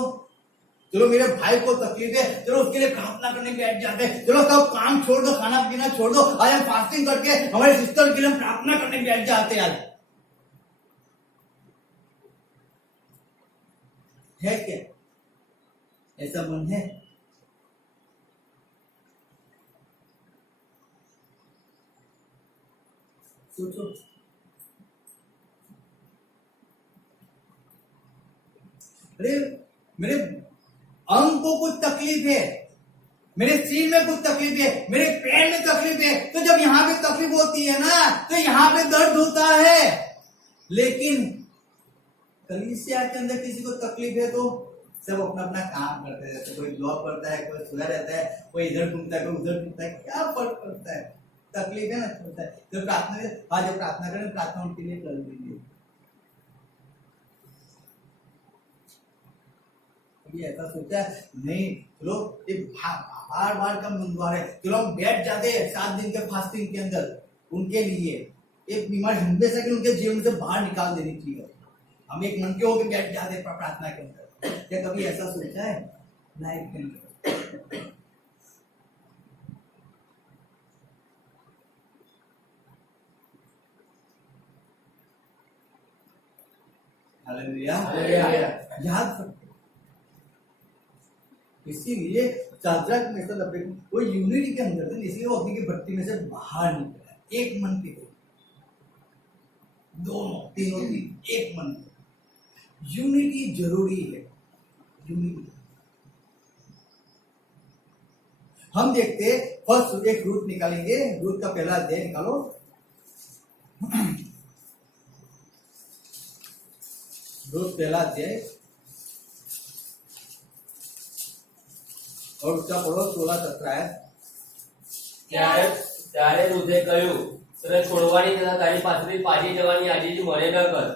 चलो मेरे भाई को तकलीफ है, चलो उसके लिए प्रार्थना करने बैठ जाते हैं, चलो सब काम छोड़ दो, खाना पीना छोड़ दो, आज हम फास्टिंग करके हमारे सिस्टर के लिए प्रार्थना करने बैठ जाते हैं। आज है क्या ऐसा मन है? सोचो, अरे मेरे अंग को कुछ तकलीफ है, मेरे सिर में कुछ तकलीफ है, मेरे पैर में तकलीफ है, तो जब यहां पे तकलीफ होती है ना, तो यहां पे दर्द होता है। लेकिन कलीसिया के अंदर किसी को तकलीफ है तो सब अपना अपना काम करते रहते हैं, कोई जॉब करता है, कोई सोया रहता है, कोई इधर घूमता है, कोई उधर घूमता है, क्या फर्क पड़ता है? तकलीफ है ना, चलता है। जब प्रार्थना जब प्रार्थना करें, प्रार्थना उनके लिए कर दीजिए। ऐसा सोचा है नहीं, चलो ये बार बार का मंगवा रहे, चलो हम बैठ जाते हैं 7 दिन के फास्टिंग के अंदर, उनके लिए एक बीमारी हमेशा के उनके जीवन से बाहर निकाल देनी चाहिए। हम एक मन के होकर बैठ जाते प्रार्थना के अंदर। क्या कभी ऐसा सोचा है लाइफ के अंदर? हालेलुया, याद रखो। इसीलिए शाद्रक मेशक अबेदनगो वो यूनिटी के अंदर थे, इसलिए वो अग्नि की भट्टी में से बाहर निकला, एक मन के थे, दोनों तीनों तीन एक मन के। यूनिटी जरूरी है, यूनिटी। हम देखते फर्स्ट एक रूट निकालेंगे, रूट का पहला अध्याय निकालो। रूट पहला अध्याय और उसका पढ़ो 16-17। ત્યારે રૂથે કહ્યું, તને છોડવાની તથા તારી પાસેથી પાછી જવાની આજીજી મને ન કર,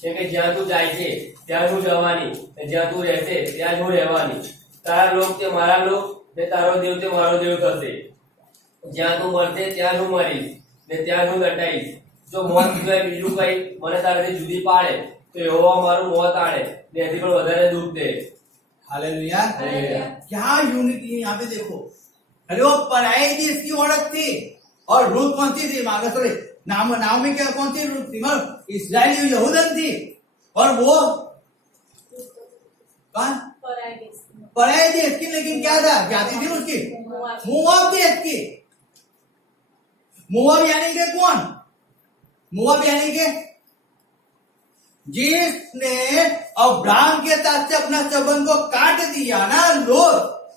કેમ કે જ્યાં તું જાય છે ત્યાં હું જવાની, ને જ્યાં તું રહેશે ત્યાં જ હું રહેવાની. તારા લોક તે મારા લોક, ને તારો દેવ તે મારો દેવ થશે. જ્યાં તું મરશે ત્યાં જ હું મરીશ, ને ત્યાં જ હું દટાઈશ. જો મોત સિવાય બીજું કઈ મને તારાથી જુદી પાડે, તો એવો મારું મોત આડે, ને એથી પણ વધારે દુઃખ દે. हालेलुया। क्या यूनिटी है यहाँ पे देखो। अरे वो पराई देश की औरत थी, और रूथ कौन सी थी? सॉरी, नाम में क्या कौन सी रूथ थी? मतलब इस्राएली यहूदन थी, और वो कौन? पराई देश की। लेकिन क्या था, जाति थी उसकी मोआब देश की। मोआब यानी के कौन? मोआब यानी के जिसने अब्राहम के साथ से अपना संबंध को काट दिया ना, लोग,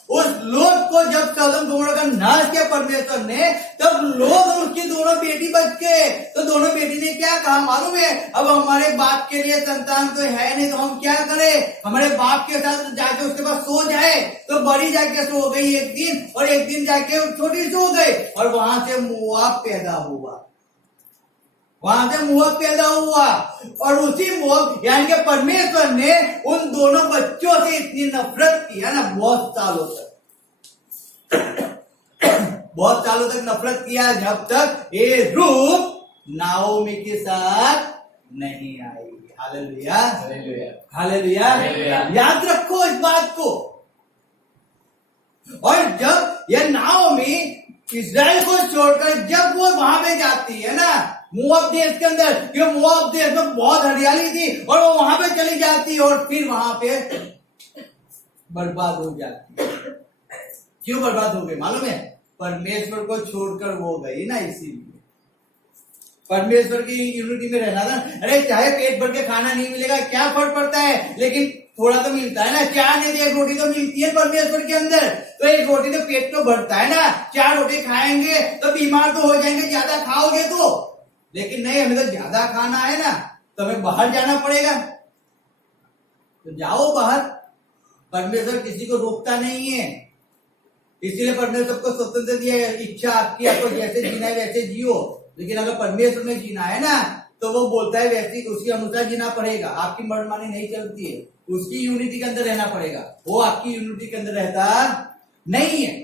उस लोग को जब सदम गोमोरा का नाश किया परमेश्वर ने, तब लोग उसकी दोनों बेटी बच गए। तो दोनों बेटी ने क्या कहा मालूम है? अब हमारे बाप के लिए संतान तो है नहीं, तो हम क्या करें? हमारे बाप के साथ जाके उसके पास सो जाए। तो बड़ी जाके सो गई एक दिन, और एक दिन जाके छोटी सो गई, और वहां से मोआब पैदा हुआ। वहां से मोह पैदा हुआ और उसी मोह यानी कि परमेश्वर ने उन दोनों बच्चों से इतनी नफरत किया ना, बहुत सालों तक बहुत सालों तक नफरत किया, जब तक ये रूप नाओमी के साथ नहीं आई। Hallelujah, hallelujah, hallelujah. हालेलुया। याद रखो इस बात को। और जब यह नाओमी इस्राएल को छोड़कर जब वो वहां पे जाती है ना, मोआब देश के अंदर, क्यों मोआब देश में बहुत हरियाली थी, और वो वहां पे चली जाती और फिर वहां पे बर्बाद हो जाती। क्यों बर्बाद हो गई मालूम है? परमेश्वर को छोड़कर वो गई ना, इसीलिए। परमेश्वर की यूनिटी में रहना था। अरे चाहे पेट भर के खाना नहीं मिलेगा, क्या फर्क पड़ता है, लेकिन थोड़ा तो मिलता है ना। 4 नहीं तो 1 रोटी तो मिलती है परमेश्वर के अंदर, तो 1 रोटी तो पेट तो भरता है ना। 4 रोटी खाएंगे तो बीमार तो हो जाएंगे, ज्यादा खाओगे तो, लेकिन नहीं, हमें तो ज्यादा खाना है ना, तो हमें बाहर जाना पड़ेगा, तो जाओ बाहर। परमेश्वर किसी को रोकता नहीं है, इसलिए परमेश्वर को स्वतंत्र दिया है। इच्छा आपकी, आपको जैसे जीना है वैसे जियो, लेकिन अगर परमेश्वर में जीना है ना, तो वो बोलता है वैसे उसके अनुसार जीना पड़ेगा। आपकी मनमानी नहीं चलती है, उसकी यूनिटी के अंदर रहना पड़ेगा। वो आपकी यूनिटी के अंदर रहता नहीं है।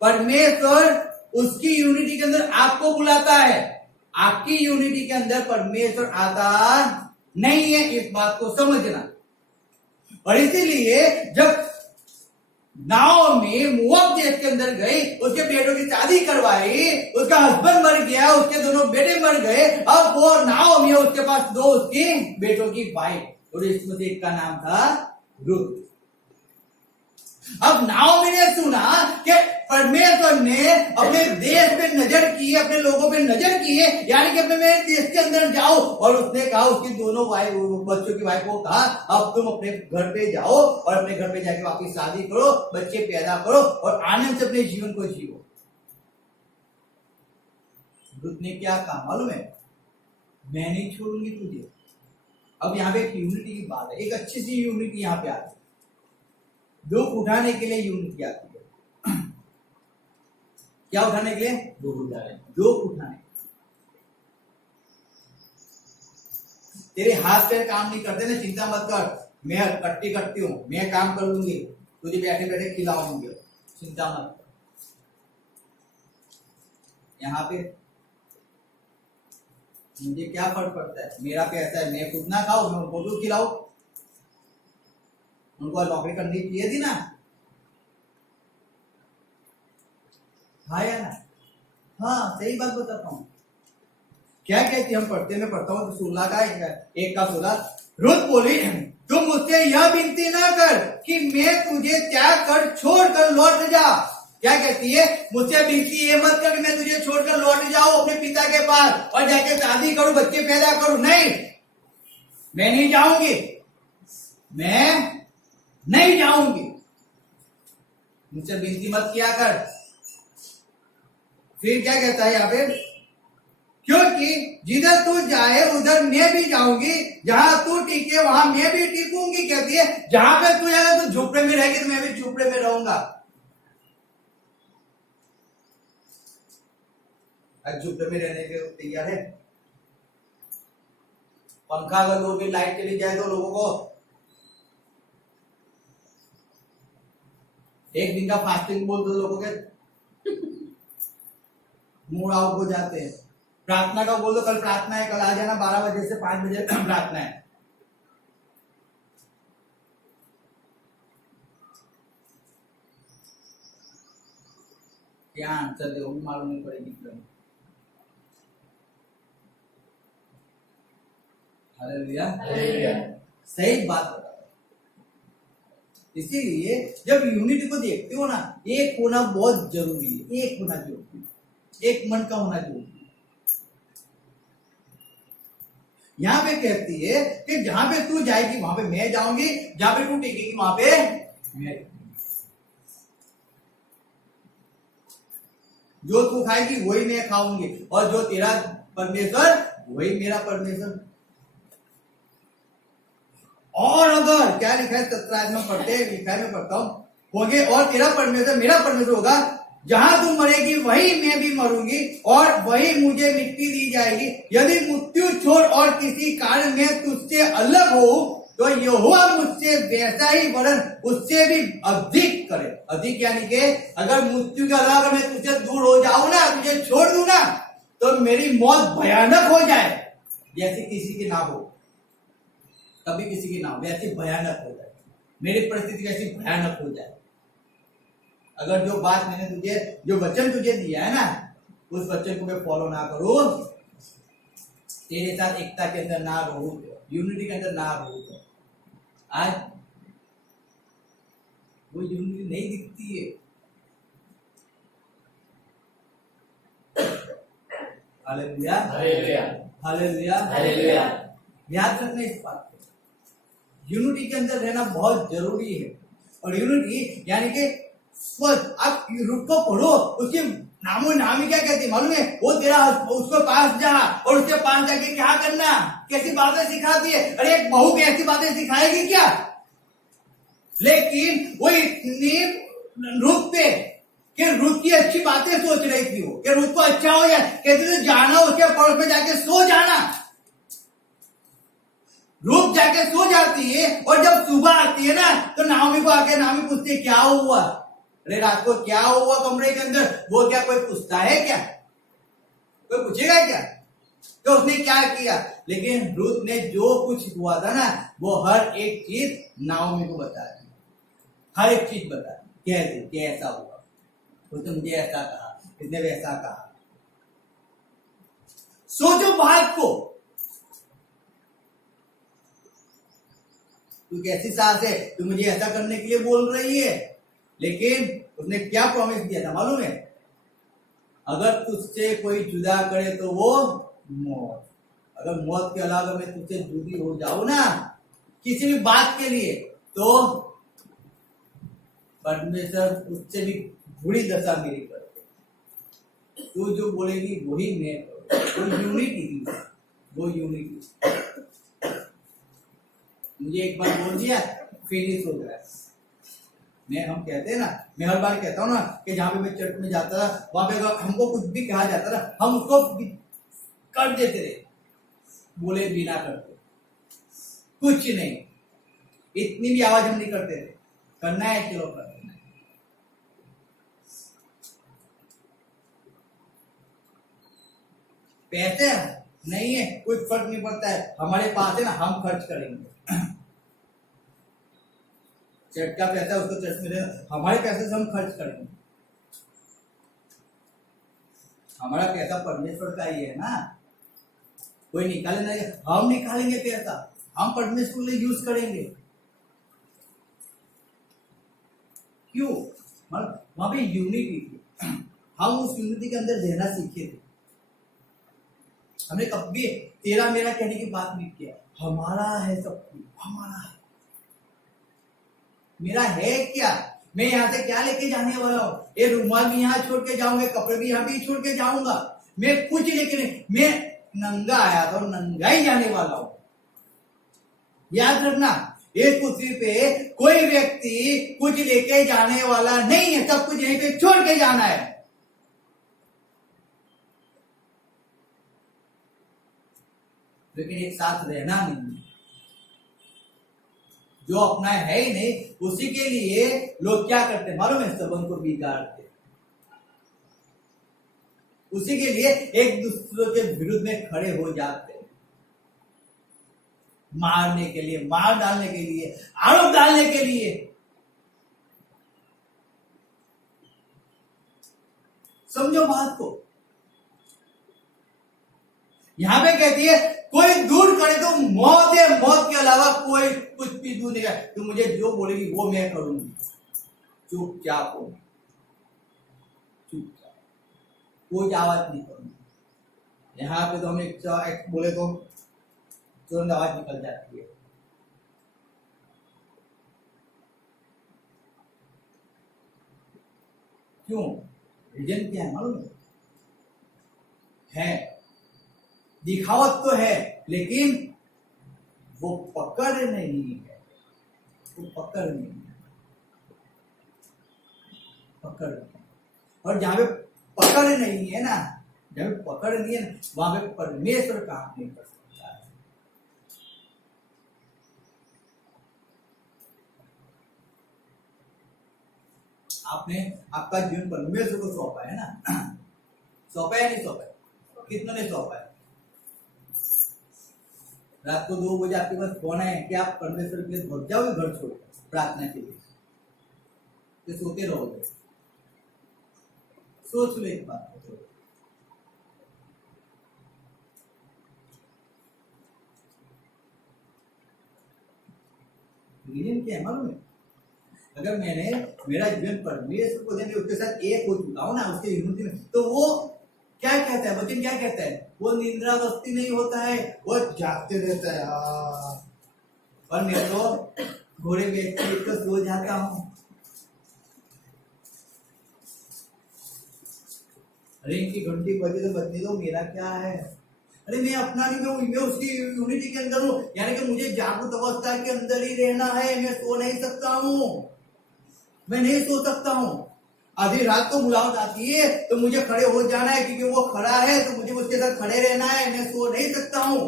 परमेश्वर उसकी यूनिटी के अंदर आपको बुलाता है, आपकी यूनिटी के अंदर परमेश्वर आता नहीं है। इस बात को समझना। और इसीलिए जब नाओमी मोआब देश के अंदर गई, उसके बेटों की शादी करवाई, उसका हस्बैंड मर गया, उसके दोनों बेटे मर गए। अब वो नाओमी है, उसके पास 2 उसकी बेटों की वाइफ, और इसमें से एक का नाम था रुत। अब नाओमी ने सुना कि परमेश्वर ने अपने देश पे नजर की, अपने लोगों पे नजर की है, यानी कि अपने मेरे देश के अंदर जाओ। और उसने कहा, उसकी दोनों बच्चों की वाइफ को कहा, अब तुम अपने घर पे जाओ और अपने घर पे जाके वापिस शादी करो, बच्चे पैदा करो और आनंद से अपने जीवन को जियो। रुत ने क्या कहा मालूम है? मैं नहीं छोड़ूंगी तुझे। अब यहाँ पे एक यूनिटी की बात है, एक अच्छी सी यूनिटी यहाँ पे आती है। दुख उठाने के लिए यूनिटी आती है। क्या उठाने के लिए? दुख उठाने। दुख उठाने। तेरे हाथ पैर काम नहीं करते ना, चिंता मत कर, मैं करती हूँ, मैं काम कर लूंगी, तुझे बैठे बैठे खिलाऊंगी, चिंता मत कर। यहाँ पे मुझे क्या फर्क पड़ता है, मेरा पैसा है, मैं खुद ना खाऊं, मैं उनको तो खिलाऊं। उनको नौकरी करनी चाहिए थी ना, खाया ना। हाँ, सही बात बताता हूँ। क्या कहती हम पढ़ते, मैं पढ़ता हूँ 16 का 1 का 16। रुत बोली, तुम मुझसे यह विनती ना कर कि मैं तुझे त्याग कर छोड़कर लौट जा। क्या कहती है? मुझसे विनती ये मत कर कि मैं तुझे छोड़कर लौट जाऊं अपने पिता के पास और जाके शादी करूं, बच्चे पैदा करूं। नहीं, मैं नहीं जाऊंगी, मैं नहीं जाऊंगी। मुझसे विनती मत किया कर। फिर क्या कहता है यहाँ पे? क्योंकि जिधर तू जाए उधर मैं भी जाऊंगी, जहां तू टिके वहां मैं भी टिकूंगी। कहती है जहां पे तू जाएगा, तू झोपड़े में रहेगी तो मैं भी झोपड़े में रहूंगा। आज झोपड़े में रहने के तैयार है? पंखा अगर 2 दिन लाइट चली जाए तो लोगों को 1 दिन का फास्टिंग बोल दो, लोगों के मूड आउट हो जाते हैं। प्रार्थना का बोल दो, कल प्रार्थना है, कल आ जाना 12 बजे से 5 बजे प्रार्थना है। क्या आंसर दे मालूम नहीं पड़ेगी। Hallelujah, hallelujah. सही बात बता। इसीलिए जब यूनिटी को देखते हो ना, एक होना बहुत जरूरी है। एक होना जरूरी है, एक मन का होना जरूरी है। यहाँ पे कहती है कि जहां पे तू जाएगी वहां पे मैं जाऊंगी, जहां पे तू टिकेगी वहां पे मैं। जो तू खाएगी वही मैं खाऊंगी, और जो तेरा परमेश्वर वही मेरा परमेश्वर। और अगर क्या लिखा है 17 में पढ़ते, लिखा है मैं पढ़ता हूं, होगे और तेरा परमेश्वर मेरा परमेश्वर होगा, जहां तू मरेगी वहीं मैं भी मरूंगी और वहीं मुझे मिट्टी दी जाएगी। यदि मृत्यु छोड़ और किसी कारण में तुझसे अलग हो तो यहोवा मुझसे वैसा ही वरन उससे भी अधिक करे। अधिक यानी कि अगर मृत्यु के अलावा मैं तुझसे दूर हो जाऊं ना, तुझे छोड़ दूं ना, तो मेरी मौत भयानक हो जाए, जैसे किसी की ना हो, कभी किसी की ना हो, वैसी भयानक हो जाए, मेरी परिस्थिति वैसी भयानक हो जाए। अगर जो बात मैंने तुझे, जो वचन तुझे दिया है ना, उस वचन को मैं फॉलो ना करूं, तेरे साथ एकता के अंदर ना रहूं, यूनिटी के अंदर ना रहूं, आज वो यूनिटी नहीं दिखती है। Hallelujah, hallelujah, hallelujah, hallelujah. याद रखना इस बात को, यूनिटी के अंदर रहना बहुत जरूरी है। और यूनिटी यानी कि आप रूप को पढ़ो, उसके नामो नामी क्या कहती है मालूम है? वो तेरा उसके पास जा और उसके पास जाके क्या करना, कैसी बातें सिखाती है। अरे एक बहू कैसी बातें सिखाएगी क्या? लेकिन वो इतनी रूप पे कि रूप की अच्छी बातें सोच रही थी, वो कि रूप को अच्छा हो जाए, कहती थी जाना उसके पड़ोस में जाके सो जाना। रूप जाके सो जाती है और जब सुबह आती है ना तो नामी को आके नामी पूछती क्या हुआ, अरे रात को क्या हुआ कमरे के अंदर, वो क्या कोई पूछता है क्या? कोई पूछेगा क्या तो उसने क्या किया? लेकिन रूत ने जो कुछ हुआ था ना वो हर एक चीज नाओमी को बता दी, हर एक चीज बता दी, कह दी कि ऐसा हुआ, उसने मुझे ऐसा कहा, इसने वैसा कहा। सोचो बात को, तू कैसी सास है, तू मुझे ऐसा करने के लिए बोल रही है, लेकिन उसने क्या प्रॉमिस दिया था मालूम है? अगर तुझसे कोई जुदा करे तो वो मौत, अगर मौत के अलावा मैं तुझसे जुदी हो जाऊं ना किसी भी बात के लिए तो परमेश्वर उससे भी बुरी दशा मेरी करते। तू जो बोलेगी वही मैं करूं, वो यूनिटी, वो यूनिटी। मुझे एक बार बोल दिया फिनिश हो गया। हम कहते हैं ना, मैं हर बार कहता हूँ ना कि जहां पे मैं चर्च में जाता था वहां पे अगर हमको कुछ भी कहा जाता था हम उसको कर देते थे, बोले बिना करते, कुछ नहीं, इतनी भी आवाज हम नहीं करते थे, करना है चलो कर। पैसे नहीं है कोई फर्क नहीं पड़ता है, हमारे पास है ना, हम खर्च करेंगे। चर्च का पैसा उसको चर्च में देना, हमारे पैसे से हम खर्च करेंगे, हमारा पैसा परमेश्वर का ही है ना, कोई निकाले नहीं, हम निकालेंगे पैसा, हम परमेश्वर के लिए यूज करेंगे। क्यों? वहां पे यूनिटी थी, हम उस यूनिटी के अंदर रहना सीखे थे। हमने कभी तेरा मेरा कहने की बात नहीं किया, हमारा है सब कुछ, हमारा है, मेरा है क्या, मैं यहाँ से क्या लेके जाने वाला हूँ? ये रुमाल भी यहाँ छोड़ के जाऊंगा, कपड़े भी यहाँ भी छोड़ के जाऊंगा, मैं कुछ लेके नहीं, मैं नंगा आया था और नंगा ही जाने वाला हूँ। याद रखना, इस पृथ्वी पे कोई व्यक्ति कुछ लेके जाने वाला नहीं है, सब कुछ यहीं पे छोड़ के जाना है। लेकिन एक साथ रहना नहीं, जो अपना है ही नहीं उसी के लिए लोग क्या करते हैं मालूम है? संबंध को बिगाड़ते, उसी के लिए एक दूसरे के विरुद्ध में खड़े हो जाते हैं, मारने के लिए, मार डालने के लिए, आरोप डालने के लिए। समझो बात को, यहां पे कहती है कोई दूर करे तो मौत है, मौत के अलावा कोई कुछ भी दूर नहीं है। तू मुझे जो बोलेगी वो मैं करूंगी, चुपचाप हो, चुपचाप, कोई आवाज नहीं करूंगी। यहाँ पे तो हम एक बोले तो तुरंत आवाज निकल जाती है। क्यों? रीजन क्या है मालूम है? दिखावत तो है लेकिन वो पकड़ नहीं है, वो पकड़ नहीं है, पकड़ नहीं। और जहां पे पकड़ नहीं है ना, जहां पे पकड़ नहीं है ना, वहां पे परमेश्वर काम नहीं कर सकता है। आपने आपका जीवन परमेश्वर को सौंपा है ना, सौंपा है नहीं सौंपा है? कितनों ने सौंपा है? रात को 2 बजे आपके पास फोन है कि आप परमेश्वर के लिए भाग जाओगे घर छोड़ प्रार्थना के लिए, तो सोते रहोगे? सोच लो एक बात, रीजन क्या है मालूम है? अगर मैंने मेरा जीवन परमेश्वर को देने उसके साथ एक हो चुका हूं ना, उसके यूनिटी में, तो वो क्या कहता है, वचन क्या कहता है? वो निद्रावस्थी नहीं होता है, वो जागते रहता है। और मैं तो घोड़े बेच के सो जाता हूं। अरे इनकी घंटी बजे तो बजने दो, मेरा क्या है? अरे मैं अपना नहीं, मैं उसकी यूनिटी के अंदर हूँ, यानी कि मुझे जागृत अवस्था के अंदर ही रहना है। मैं सो नहीं सकता हूँ, मैं नहीं सो सकता हूँ। आधी रात को बुलावट आती है तो मुझे खड़े हो जाना है, क्योंकि वो खड़ा है तो मुझे उसके साथ खड़े रहना है। मैं सो नहीं सकता हूँ।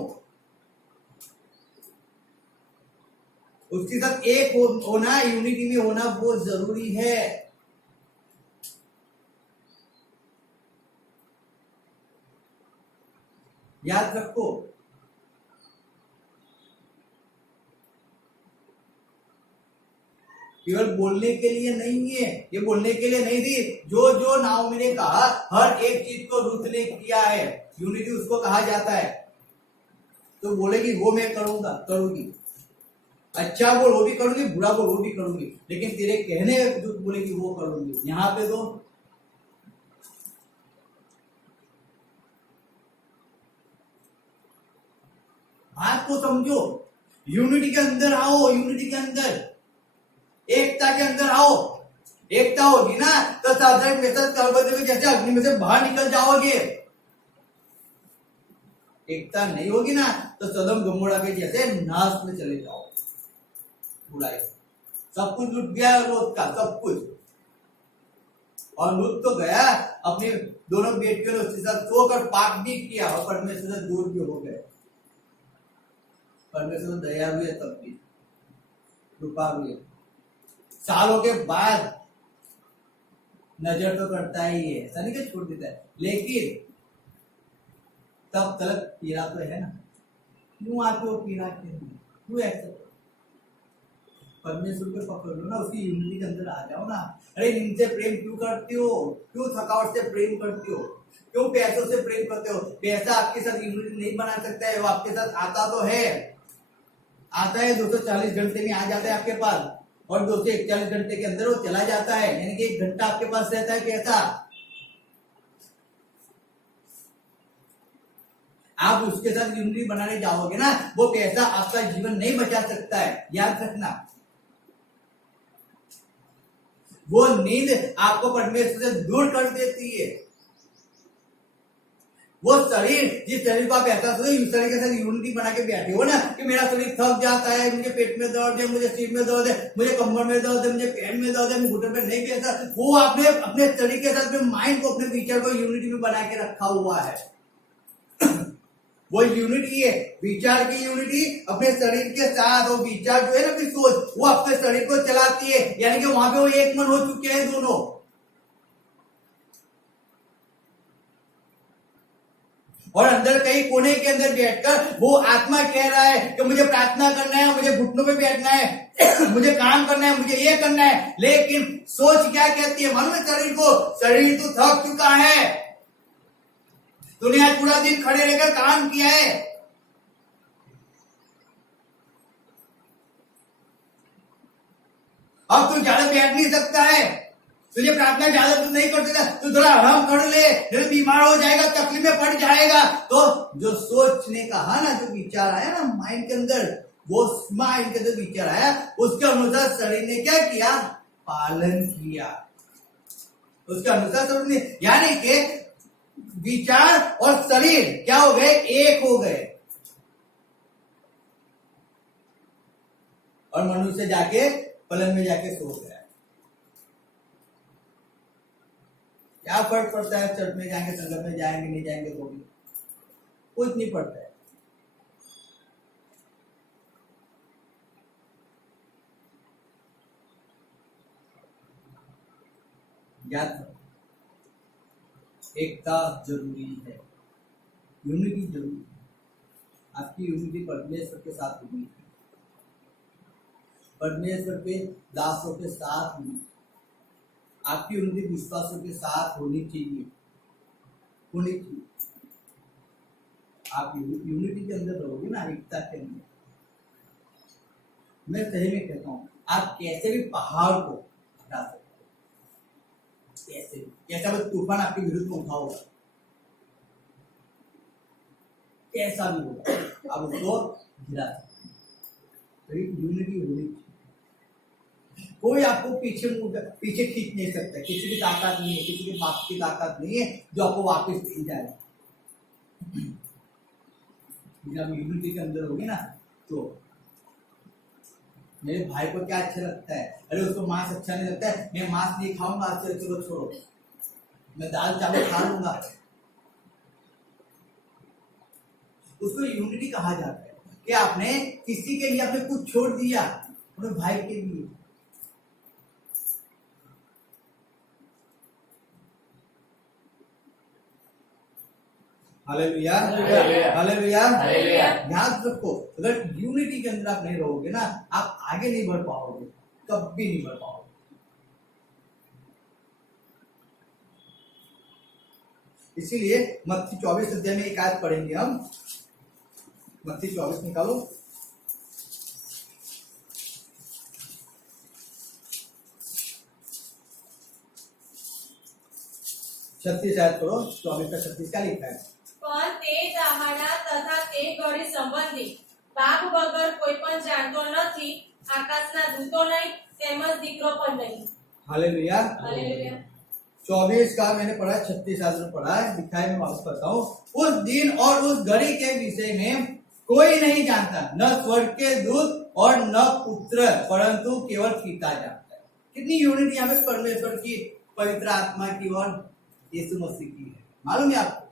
उसके साथ एक होना, यूनिटी में होना बहुत जरूरी है। याद रखो, केवल बोलने के लिए नहीं है, ये बोलने के लिए नहीं थी। जो जो नाओमी ने कहा, हर एक चीज को रुत ने किया है। यूनिटी उसको कहा जाता है। तो बोलेगी वो मैं करूंगा, करूंगी, अच्छा बोल वो भी करूंगी, बुरा बोल वो भी करूंगी, लेकिन तेरे कहने जो बोलेगी वो करूंगी। यहां पे तो बात को समझो, यूनिटी के अंदर आओ, यूनिटी के अंदर, एकता के अंदर आओ। एकता होगी ना तो साधारण जैसे अग्नि में से बाहर निकल जाओगे। एकता नहीं होगी ना तो सदम गमोड़ा के जैसे नाश में चले जाओ। बुराई सब कुछ लुट गया लोट का, सब कुछ। और लुट तो गया, अपने दोनों बेटियों ने उसके साथ सोकर पाप भी किया और परमेश्वर से दूर भी हो गए। परमेश्वर दया हुई है, तब भी कृपा हुई है। सालों के बाद नजर तो करता ही है, ऐसा नहीं कि छोड़ देता है, लेकिन तब तक पीड़ा तो है ना। क्यों आते हो पीड़ा के लिए? क्यों ऐसा? परमेश्वर को पकड़ लो ना, उसकी यूनिटी के अंदर आ जाओ ना। अरे इनसे प्रेम क्यों करते हो? क्यों थकावट से प्रेम करते हो? क्यों पैसों से प्रेम करते हो? पैसा आपके साथ यूनिटी नहीं बना सकता है। वो आपके साथ आता तो है, आता है 240 घंटे में आ जाता है आपके पास, और 241 घंटे के अंदर वो चला जाता है, यानी कि 1 घंटा आपके पास रहता है पैसा। आप उसके साथ यूनिटी बनाने जाओगे ना, वो पैसा आपका जीवन नहीं बचा सकता है, याद रखना। वो नींद आपको परमेश्वर से दूर कर देती है। वो शरीर, जिस शरीर को आप ऐसा सोचो, इस शरीर के साथ यूनिटी बना के बैठे हो ना कि मेरा शरीर थक जाता है, मुझे पेट में दर्द है, मुझे सिर में दर्द है, मुझे कमर में दर्द है, मुझे पेट में दर्द है, मैं घुटन में नहीं बैठा। वो आपने अपने शरीर के साथ, अपने माइंड को, अपने विचार को यूनिटी में बना के रखा हुआ है। वो यूनिटी है, विचार की यूनिटी अपने शरीर के साथ। वो विचार जो है ना, अपनी सोच, वो अपने शरीर को चलाती है, यानी कि वहां पे वो एक मन हो चुके हैं दोनों। और अंदर कहीं कोने के अंदर बैठकर वो आत्मा कह रहा है कि मुझे प्रार्थना करना है, मुझे घुटनों पे बैठना है, मुझे काम करना है, मुझे ये करना है। लेकिन सोच क्या कहती है मालूम है शरीर को? शरीर तो थक चुका है, तूने आज पूरा दिन खड़े रहकर काम किया है, अब तू ज्यादा बैठ नहीं सकता है, तुझे प्रार्थना ज्यादा तू नहीं कर सकता, तू थोड़ा आराम कर ले, फिर बीमार हो जाएगा, तकलीफ में पड़ जाएगा। तो जो सोचने कहा ना, जो विचार आया ना माइंड के अंदर, वो माइंड के अंदर विचार आया, उसके अनुसार शरीर ने क्या किया? पालन किया। उसके अनुसार शरीर ने, यानी कि विचार और शरीर क्या हो गए? एक हो गए। और मनुष्य जाके पलंग में जाके सो गया। फर्क पड़ता है चर्च में जाएंगे, संगत में जाएंगे, नहीं जाएंगे तो भी कुछ नहीं पड़ता है। याद रखो, एकता जरूरी है, यूनिटी जरूरी है। आपकी यूनिटी परमेश्वर के साथ होनी है, परमेश्वर के दासों के साथ होनी, आपकी यूनिटी विश्वासों के साथ होनी चाहिए, होनी चाहिए। आप यूनिटी के अंदर रहोगे ना, एकता के अंदर, मैं सही में कहता हूँ आप कैसे भी पहाड़ को हटा सकते, कैसे कैसा भी तूफान आपके विरुद्ध में उठा होगा, कैसा भी होगा आप उसको गिरा सकते। तो यूनिटी होनी चाहिए, कोई आपको पीछे खींच नहीं सकता, किसी की ताकत नहीं है, किसी के बाप की ताकत नहीं है जो आपको वापस खींच जाए। जब यूनिटी के अंदर होगी ना, तो मेरे भाई को क्या अच्छा लगता है, अरे उसको मांस अच्छा नहीं लगता है, मैं मांस नहीं खाऊंगा, आज से चलो छोड़ो, मैं दाल चावल खा लूंगा। उसको यूनिटी कहा जाता है कि आपने किसी के लिए आपने कुछ छोड़ दिया अपने भाई के लिए। Hallelujah, hallelujah, hallelujah. याद रखो, अगर यूनिटी के अंदर आप नहीं रहोगे ना, आप आगे नहीं बढ़ पाओगे, कभी नहीं बढ़ पाओगे। इसीलिए मत्ती 24 अध्याय में एक आयत पढ़ेंगे हम। मत्ती 24 निकालो, छत्तीस आयत पढ़ो, 24 का 36 क्या लिखा है? પણ તે દાહાના તથા તે ઘડી સંબંધી બાપ વગર કોઈ પણ જાણતો નથી, આકાશના દૂતો નહીં, તેમજ દીકરો પણ નહીં। हालेलुया। हालेलुया। 24 का मैंने पढ़ा, 36 आयत में पढ़ा है, लिखा है, मैं वापस पढ़ता हूँ। उस दिन और उस घड़ी के विषय में कोई नहीं जानता, न स्वर्ग के दूत और न पुत्र, परंतु केवल पिता जानता है। कितनी यूनिटी हमें परमेश्वर की, पवित्र आत्मा की और यीशु मसीह की है, मालूम है आपको?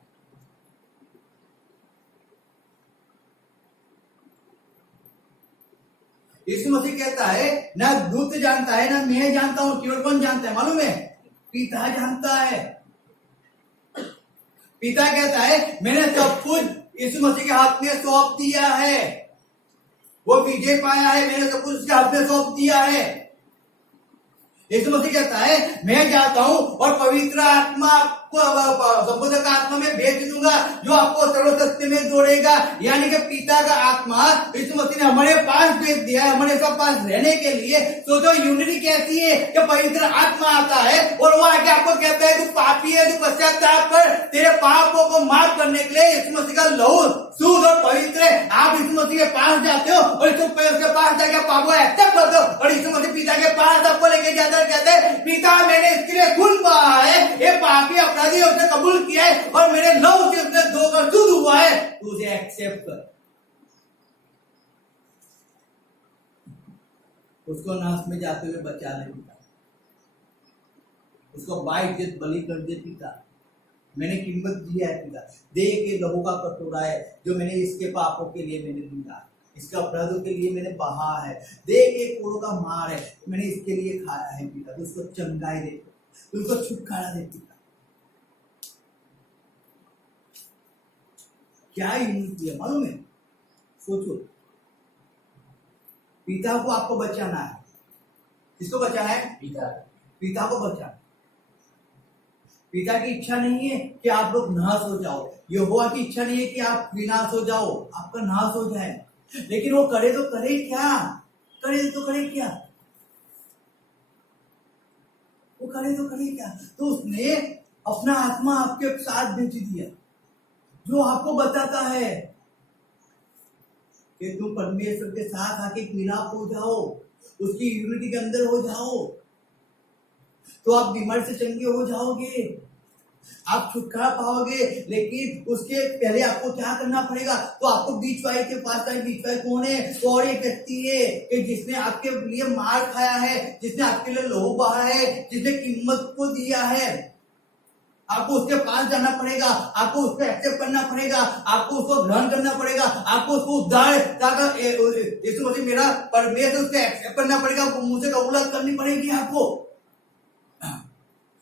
यीशु मसीह कहता है ना दूत जानता है, ना मैं जानता हूं, केवल कौन जानता है मालूम है? पिता जानता है। पिता कहता है मैंने सब कुछ यीशु मसीह के हाथ में सौंप दिया है, वो विजय पाया है, मैंने सब कुछ उसके हाथ में सौंप दिया है। यीशु मसीह कहता है मैं जाता हूं और पवित्र आत्मा आपको संबोधक आत्मा में भेज दूंगा, जो आपको सर्वसत्य में जोड़ेगा। यानी कि पिता का आत्मा यीशु मसीह ने हमारे पास भेज दिया है, हमारे सब पास रहने के लिए। सोचो यूनिटी कैसी है कि पवित्र आत्मा आता है और वो आके आपको कहता है तू पापी है, तू पश्चाताप कर, तेरे पापों को माफ करने के लिए यीशु मसीह का लहू शुद्ध और पवित्र है। आप यीशु मसीह के पास जाते हो और यीशु के पास जाके पापों को एक्सेप्ट करते हो और यीशु मसीह पिता के पास आपको लेके जाते हैं, कहते हैं पिता मैंने इसके लिए खून बहा है, ये पापी अपराधी उसने कबूल किया है और मेरे लहू से उसने धोकर शुद्ध हुआ है, तू उसे एक्सेप्ट कर। उसको नाश में जाते हुए बचा ले पिता, उसको बाइज्जत बलि कर दे पिता, मैंने कीमत दिया है पिता, दे के लहू का कटोरा है जो मैंने इसके पापों के लिए मैंने दिया, इसका अपराधों के लिए मैंने बहा है, दे के कोड़ों का मार है मैंने इसके लिए खाया है पिता, तो उसको चंगाई दे, उसको छुटकारा दे पिता। क्या यूनिटी है मालूम है? सोचो, पिता को आपको बचाना है, किसको बचाना है? पिता को बचाना। पिता की इच्छा नहीं है कि आप लोग नाश हो जाओ, यहोवा की इच्छा नहीं है कि आप विनाश हो जाओ, आपका नाश हो जाए, लेकिन वो करे तो करे क्या? करे तो करे क्या? वो करे तो करे क्या? तो उसने अपना आत्मा आपके साथ भेज दिया, जो आपको बताता है कि तुम परमेश्वर के साथ आके मिलाप हो जाओ, उसकी यूनिटी के अंदर हो जाओ, तो आप बीमारी से चंगे हो जाओगे, आप छुटकारा पाओगे। लेकिन उसके पहले आपको क्या करना पड़ेगा? तो आपको बीच वाले के पास आए। बीच वाले कौन है? तो और एक व्यक्ति है कि जिसने आपके लिए मार खाया है, जिसने आपके लिए लहू बहा है, जिसने कीमत को दिया है। आपको उसके पास जाना पड़ेगा, आपको उसको एक्सेप्ट करना पड़ेगा, आपको उसको ग्रहण करना पड़ेगा, आपको उसको उद्धार यीशु मसीह मेरा परमेश्वर, उसको एक्सेप्ट करना पड़ेगा, मुझसे कबूलात करनी पड़ेगी आपको।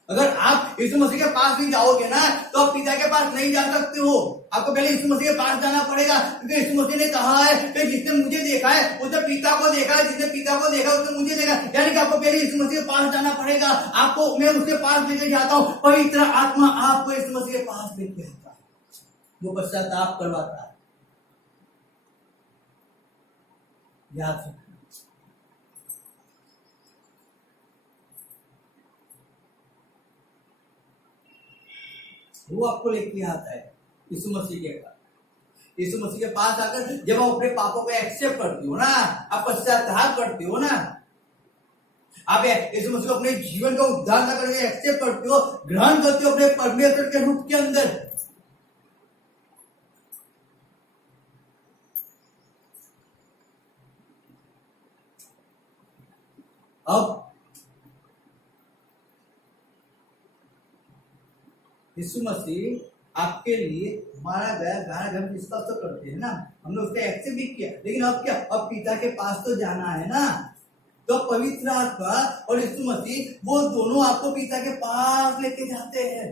अगर आप यीशु मसीह के पास भी जाओगे ना तो आप पिता के पास नहीं जा सकते हो, आपको पहले यीशु मसीह के पास जाना पड़ेगा, क्योंकि यीशु मसीह ने कहा है कि जिसने मुझे देखा है उसने पिता को देखा है, जिसने पिता को देखा उसने मुझे देखा। यानी कि आपको पहले यीशु मसीह के पास जाना पड़ेगा, आपको मैं उसके पास लेके जाता हूँ, पवित्र आत्मा आपको यीशु मसीह के पास लेके आता है, वो पश्चाताप करवाता है। याद रखना, वो आपको लेके आता है यीशु मसीह के पास। यीशु मसीह के पास आकर जब आप अपने पापों को एक्सेप्ट करते हो ना, आप पश्चाताप करते हो ना, आप यीशु मसीह को अपने जीवन का उद्धार न करके एक्सेप्ट करते हो, ग्रहण करते हो अपने परमेश्वर के रूप के अंदर, अब यीशु मसीह आपके लिए मारा गया, गाना हम विश्वास तो करते हैं ना, हमने उसका एक्सेप्ट भी किया, लेकिन अब क्या, अब पिता के पास तो जाना है ना। तो पवित्र आत्मा और यीशु मसीह वो दोनों आपको पिता के पास लेके जाते हैं।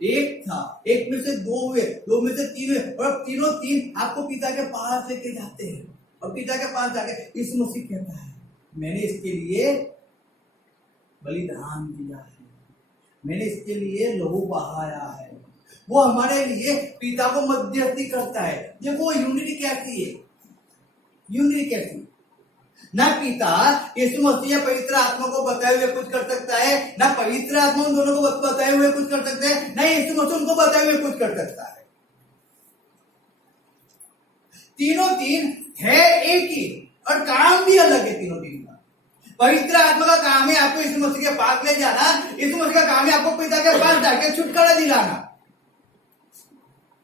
एक था, एक में से दो हुए, दो में से तीन हुए, और अब तीनों तीन आपको पिता के पास लेके जाते हैं। और पिता के पास जाके यीशु मसीह कहता है, मैंने इसके लिए बलिदान दिया है, मैंने इसके लिए लहू बहाया है। वो हमारे लिए पिता को मध्यस्थी करता है। देखो यूनिटी कैसी है, यूनिटी कैसी, ना पिता यीशु मसीह या पवित्र आत्मा को बताए हुए कुछ कर सकता है, ना पवित्र आत्मा उन दोनों को बताए हुए कुछ कर सकता है, ना यीशु मसीह उनको बताए हुए कुछ कर सकता है। तीनों तीन है एक ही, और काम भी अलग है तीनों तीन का। पवित्र आत्मा का काम है आपको यीशु मसीह के पास ले जाना, यीशु मसीह का काम है आपको पिता के पास जाके छुटकारा दिलाना,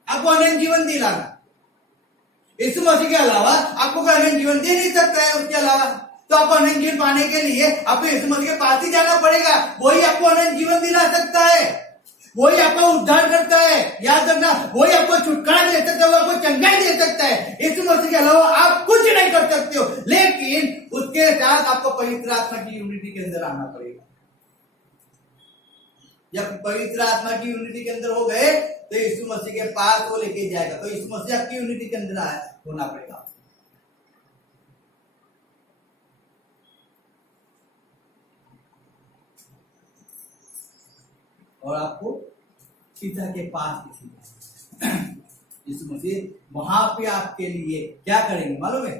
आपको अनंत जीवन दिलाना। यीशु मसीह के अलावा आपको कोई अनंत जीवन दे नहीं सकता है। उसके अलावा तो आपको अनंत जीवन पाने के लिए आपको यीशु मसीह के पास ही जाना पड़ेगा। वही आपको अनंत जीवन दिला सकता है, वही आपका उद्धार करता है। याद रखना, वही आपको छुटकारा दे सकता है, वो आपको चंगाई दे सकता है। यीशु मसीह के अलावा आप कुछ नहीं कर सकते हो, लेकिन उसके साथ आपको पवित्र आत्मा की यूनिटी के अंदर आना पड़ेगा। जब पवित्र आत्मा की यूनिटी के अंदर हो गए तो यीशु मसीह के पास वो लेके जाएगा। तो यीशु मसीह आपकी यूनिटी के अंदर होना पड़ेगा। और आपको पिता के पास दिखेगा। यीशु मसीह वहां पे आपके लिए क्या करेंगे मालूम है?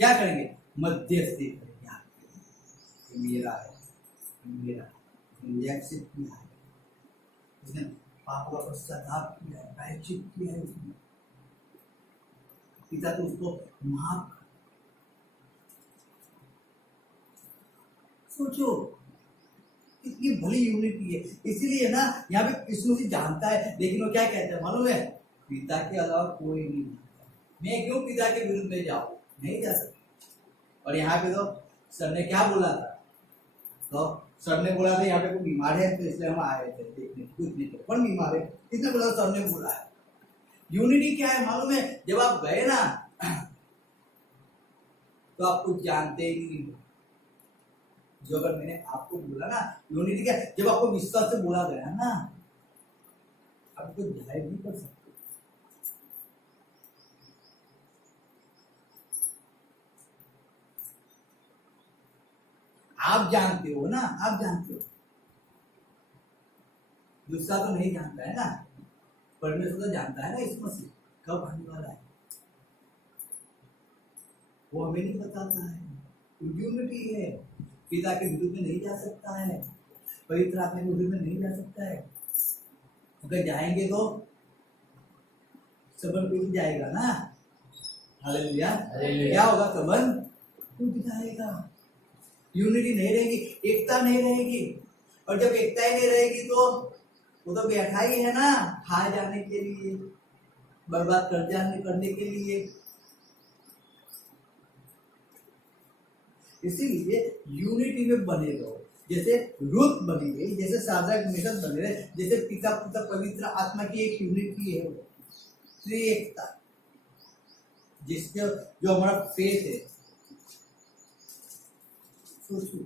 क्या करेंगे? मध्यस्थी करेंगे आपके लिए। मेरा है, मेरा मुझे एक्सेप्ट किया है, उसने पापों का पश्चाताप किया है, प्रायश्चित किया है उसने। पिता तो उसको माफ। सोचो कितनी बड़ी यूनिटी है। इसीलिए ना यहाँ पे यीशु मसीह जानता है, लेकिन वो क्या कहता है मालूम है? पिता के अलावा कोई नहीं। मैं क्यों पिता के विरुद्ध में जाऊं? नहीं जा सकता। और यहाँ पे तो सर ने क्या बोला था? तो सर ने बोला था यहाँ पे कोई बीमार है, तो इसलिए हम आए थे देखने। कुछ नहीं, कौन बीमार है? किसने बोला? सर ने बोला है। यूनिटी क्या है मालूम है? जब आप गए ना तो आप कुछ जानते ही नहीं। जो अगर मैंने आपको बोला ना, यूनिटी क्या? जब आपको विश्वास से बोला गया ना, आप कुछ जाहिर नहीं कर सकते। आप जानते हो ना, आप जानते हो। दूसरा तो नहीं जानता है ना, परमेश्वर तो जानता है ना इस मसीह कब आने वाला है। वो हमें नहीं बताता है। यूनिटी है। पिता के विरुद्ध में नहीं जा सकता है, पवित्र आत्मा के विरुद्ध में नहीं जा सकता है। अगर जाएंगे तो संबंध टूट जाएगा ना। हालेलुया। क्या होगा? संबंध टूट जाएगा, यूनिटी नहीं रहेगी, एकता नहीं रहेगी। और जब एकता ही नहीं रहेगी तो वो तो बैठा ही है ना, खा जाने के लिए, बर्बाद करने के लिए। इसीलिए यूनिटी में बने रहो। जैसे रूप बनी गई, जैसे साधक मिशन बने रहे, जैसे पिता पुत्र पवित्र आत्मा की एक यूनिटी है, वो त्रिएकता, जिसके जो हमारा फेथ है, सोचो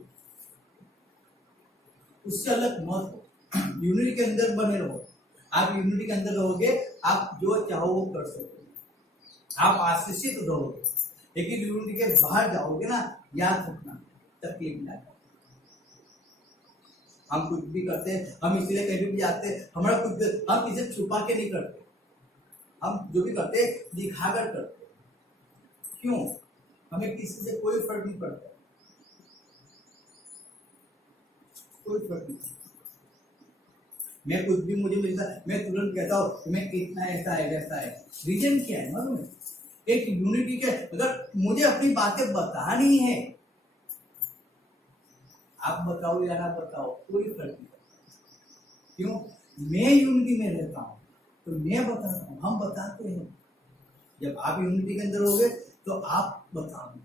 उससे अलग मत हो, यूनिटी के अंदर बने रहो। आप यूनिटी के अंदर रहोगे, आप जो चाहो वो कर सकते हो, आप आशीषित रहोगे। लेकिन यूनिटी के बाहर जाओगे ना, याद रखना तकलीफ ना। हम कुछ भी करते हैं, हम इसलिए कहीं भी जाते हैं, हमारा कुछ हम इसे छुपा के नहीं करते, हम जो भी करते हैं दिखाकर करते हैं। क्यों? हमें किसी से कोई फर्क नहीं पड़ता, कोई फर्क नहीं। मैं कुछ भी मुझे मिलता है, मैं तुरंत कहता हूँ मैं इतना ऐसा है वैसा है। रीजन क्या है मालूम है? एक यूनिटी के, अगर मुझे अपनी बातें बतानी है, आप बताओ या ना बताओ कोई फर्क नहीं पड़ता। क्यों? मैं यूनिटी में रहता हूँ तो मैं बताता हूँ, हम बताते हैं। जब आप यूनिटी के अंदर होगे तो आप बताओगे।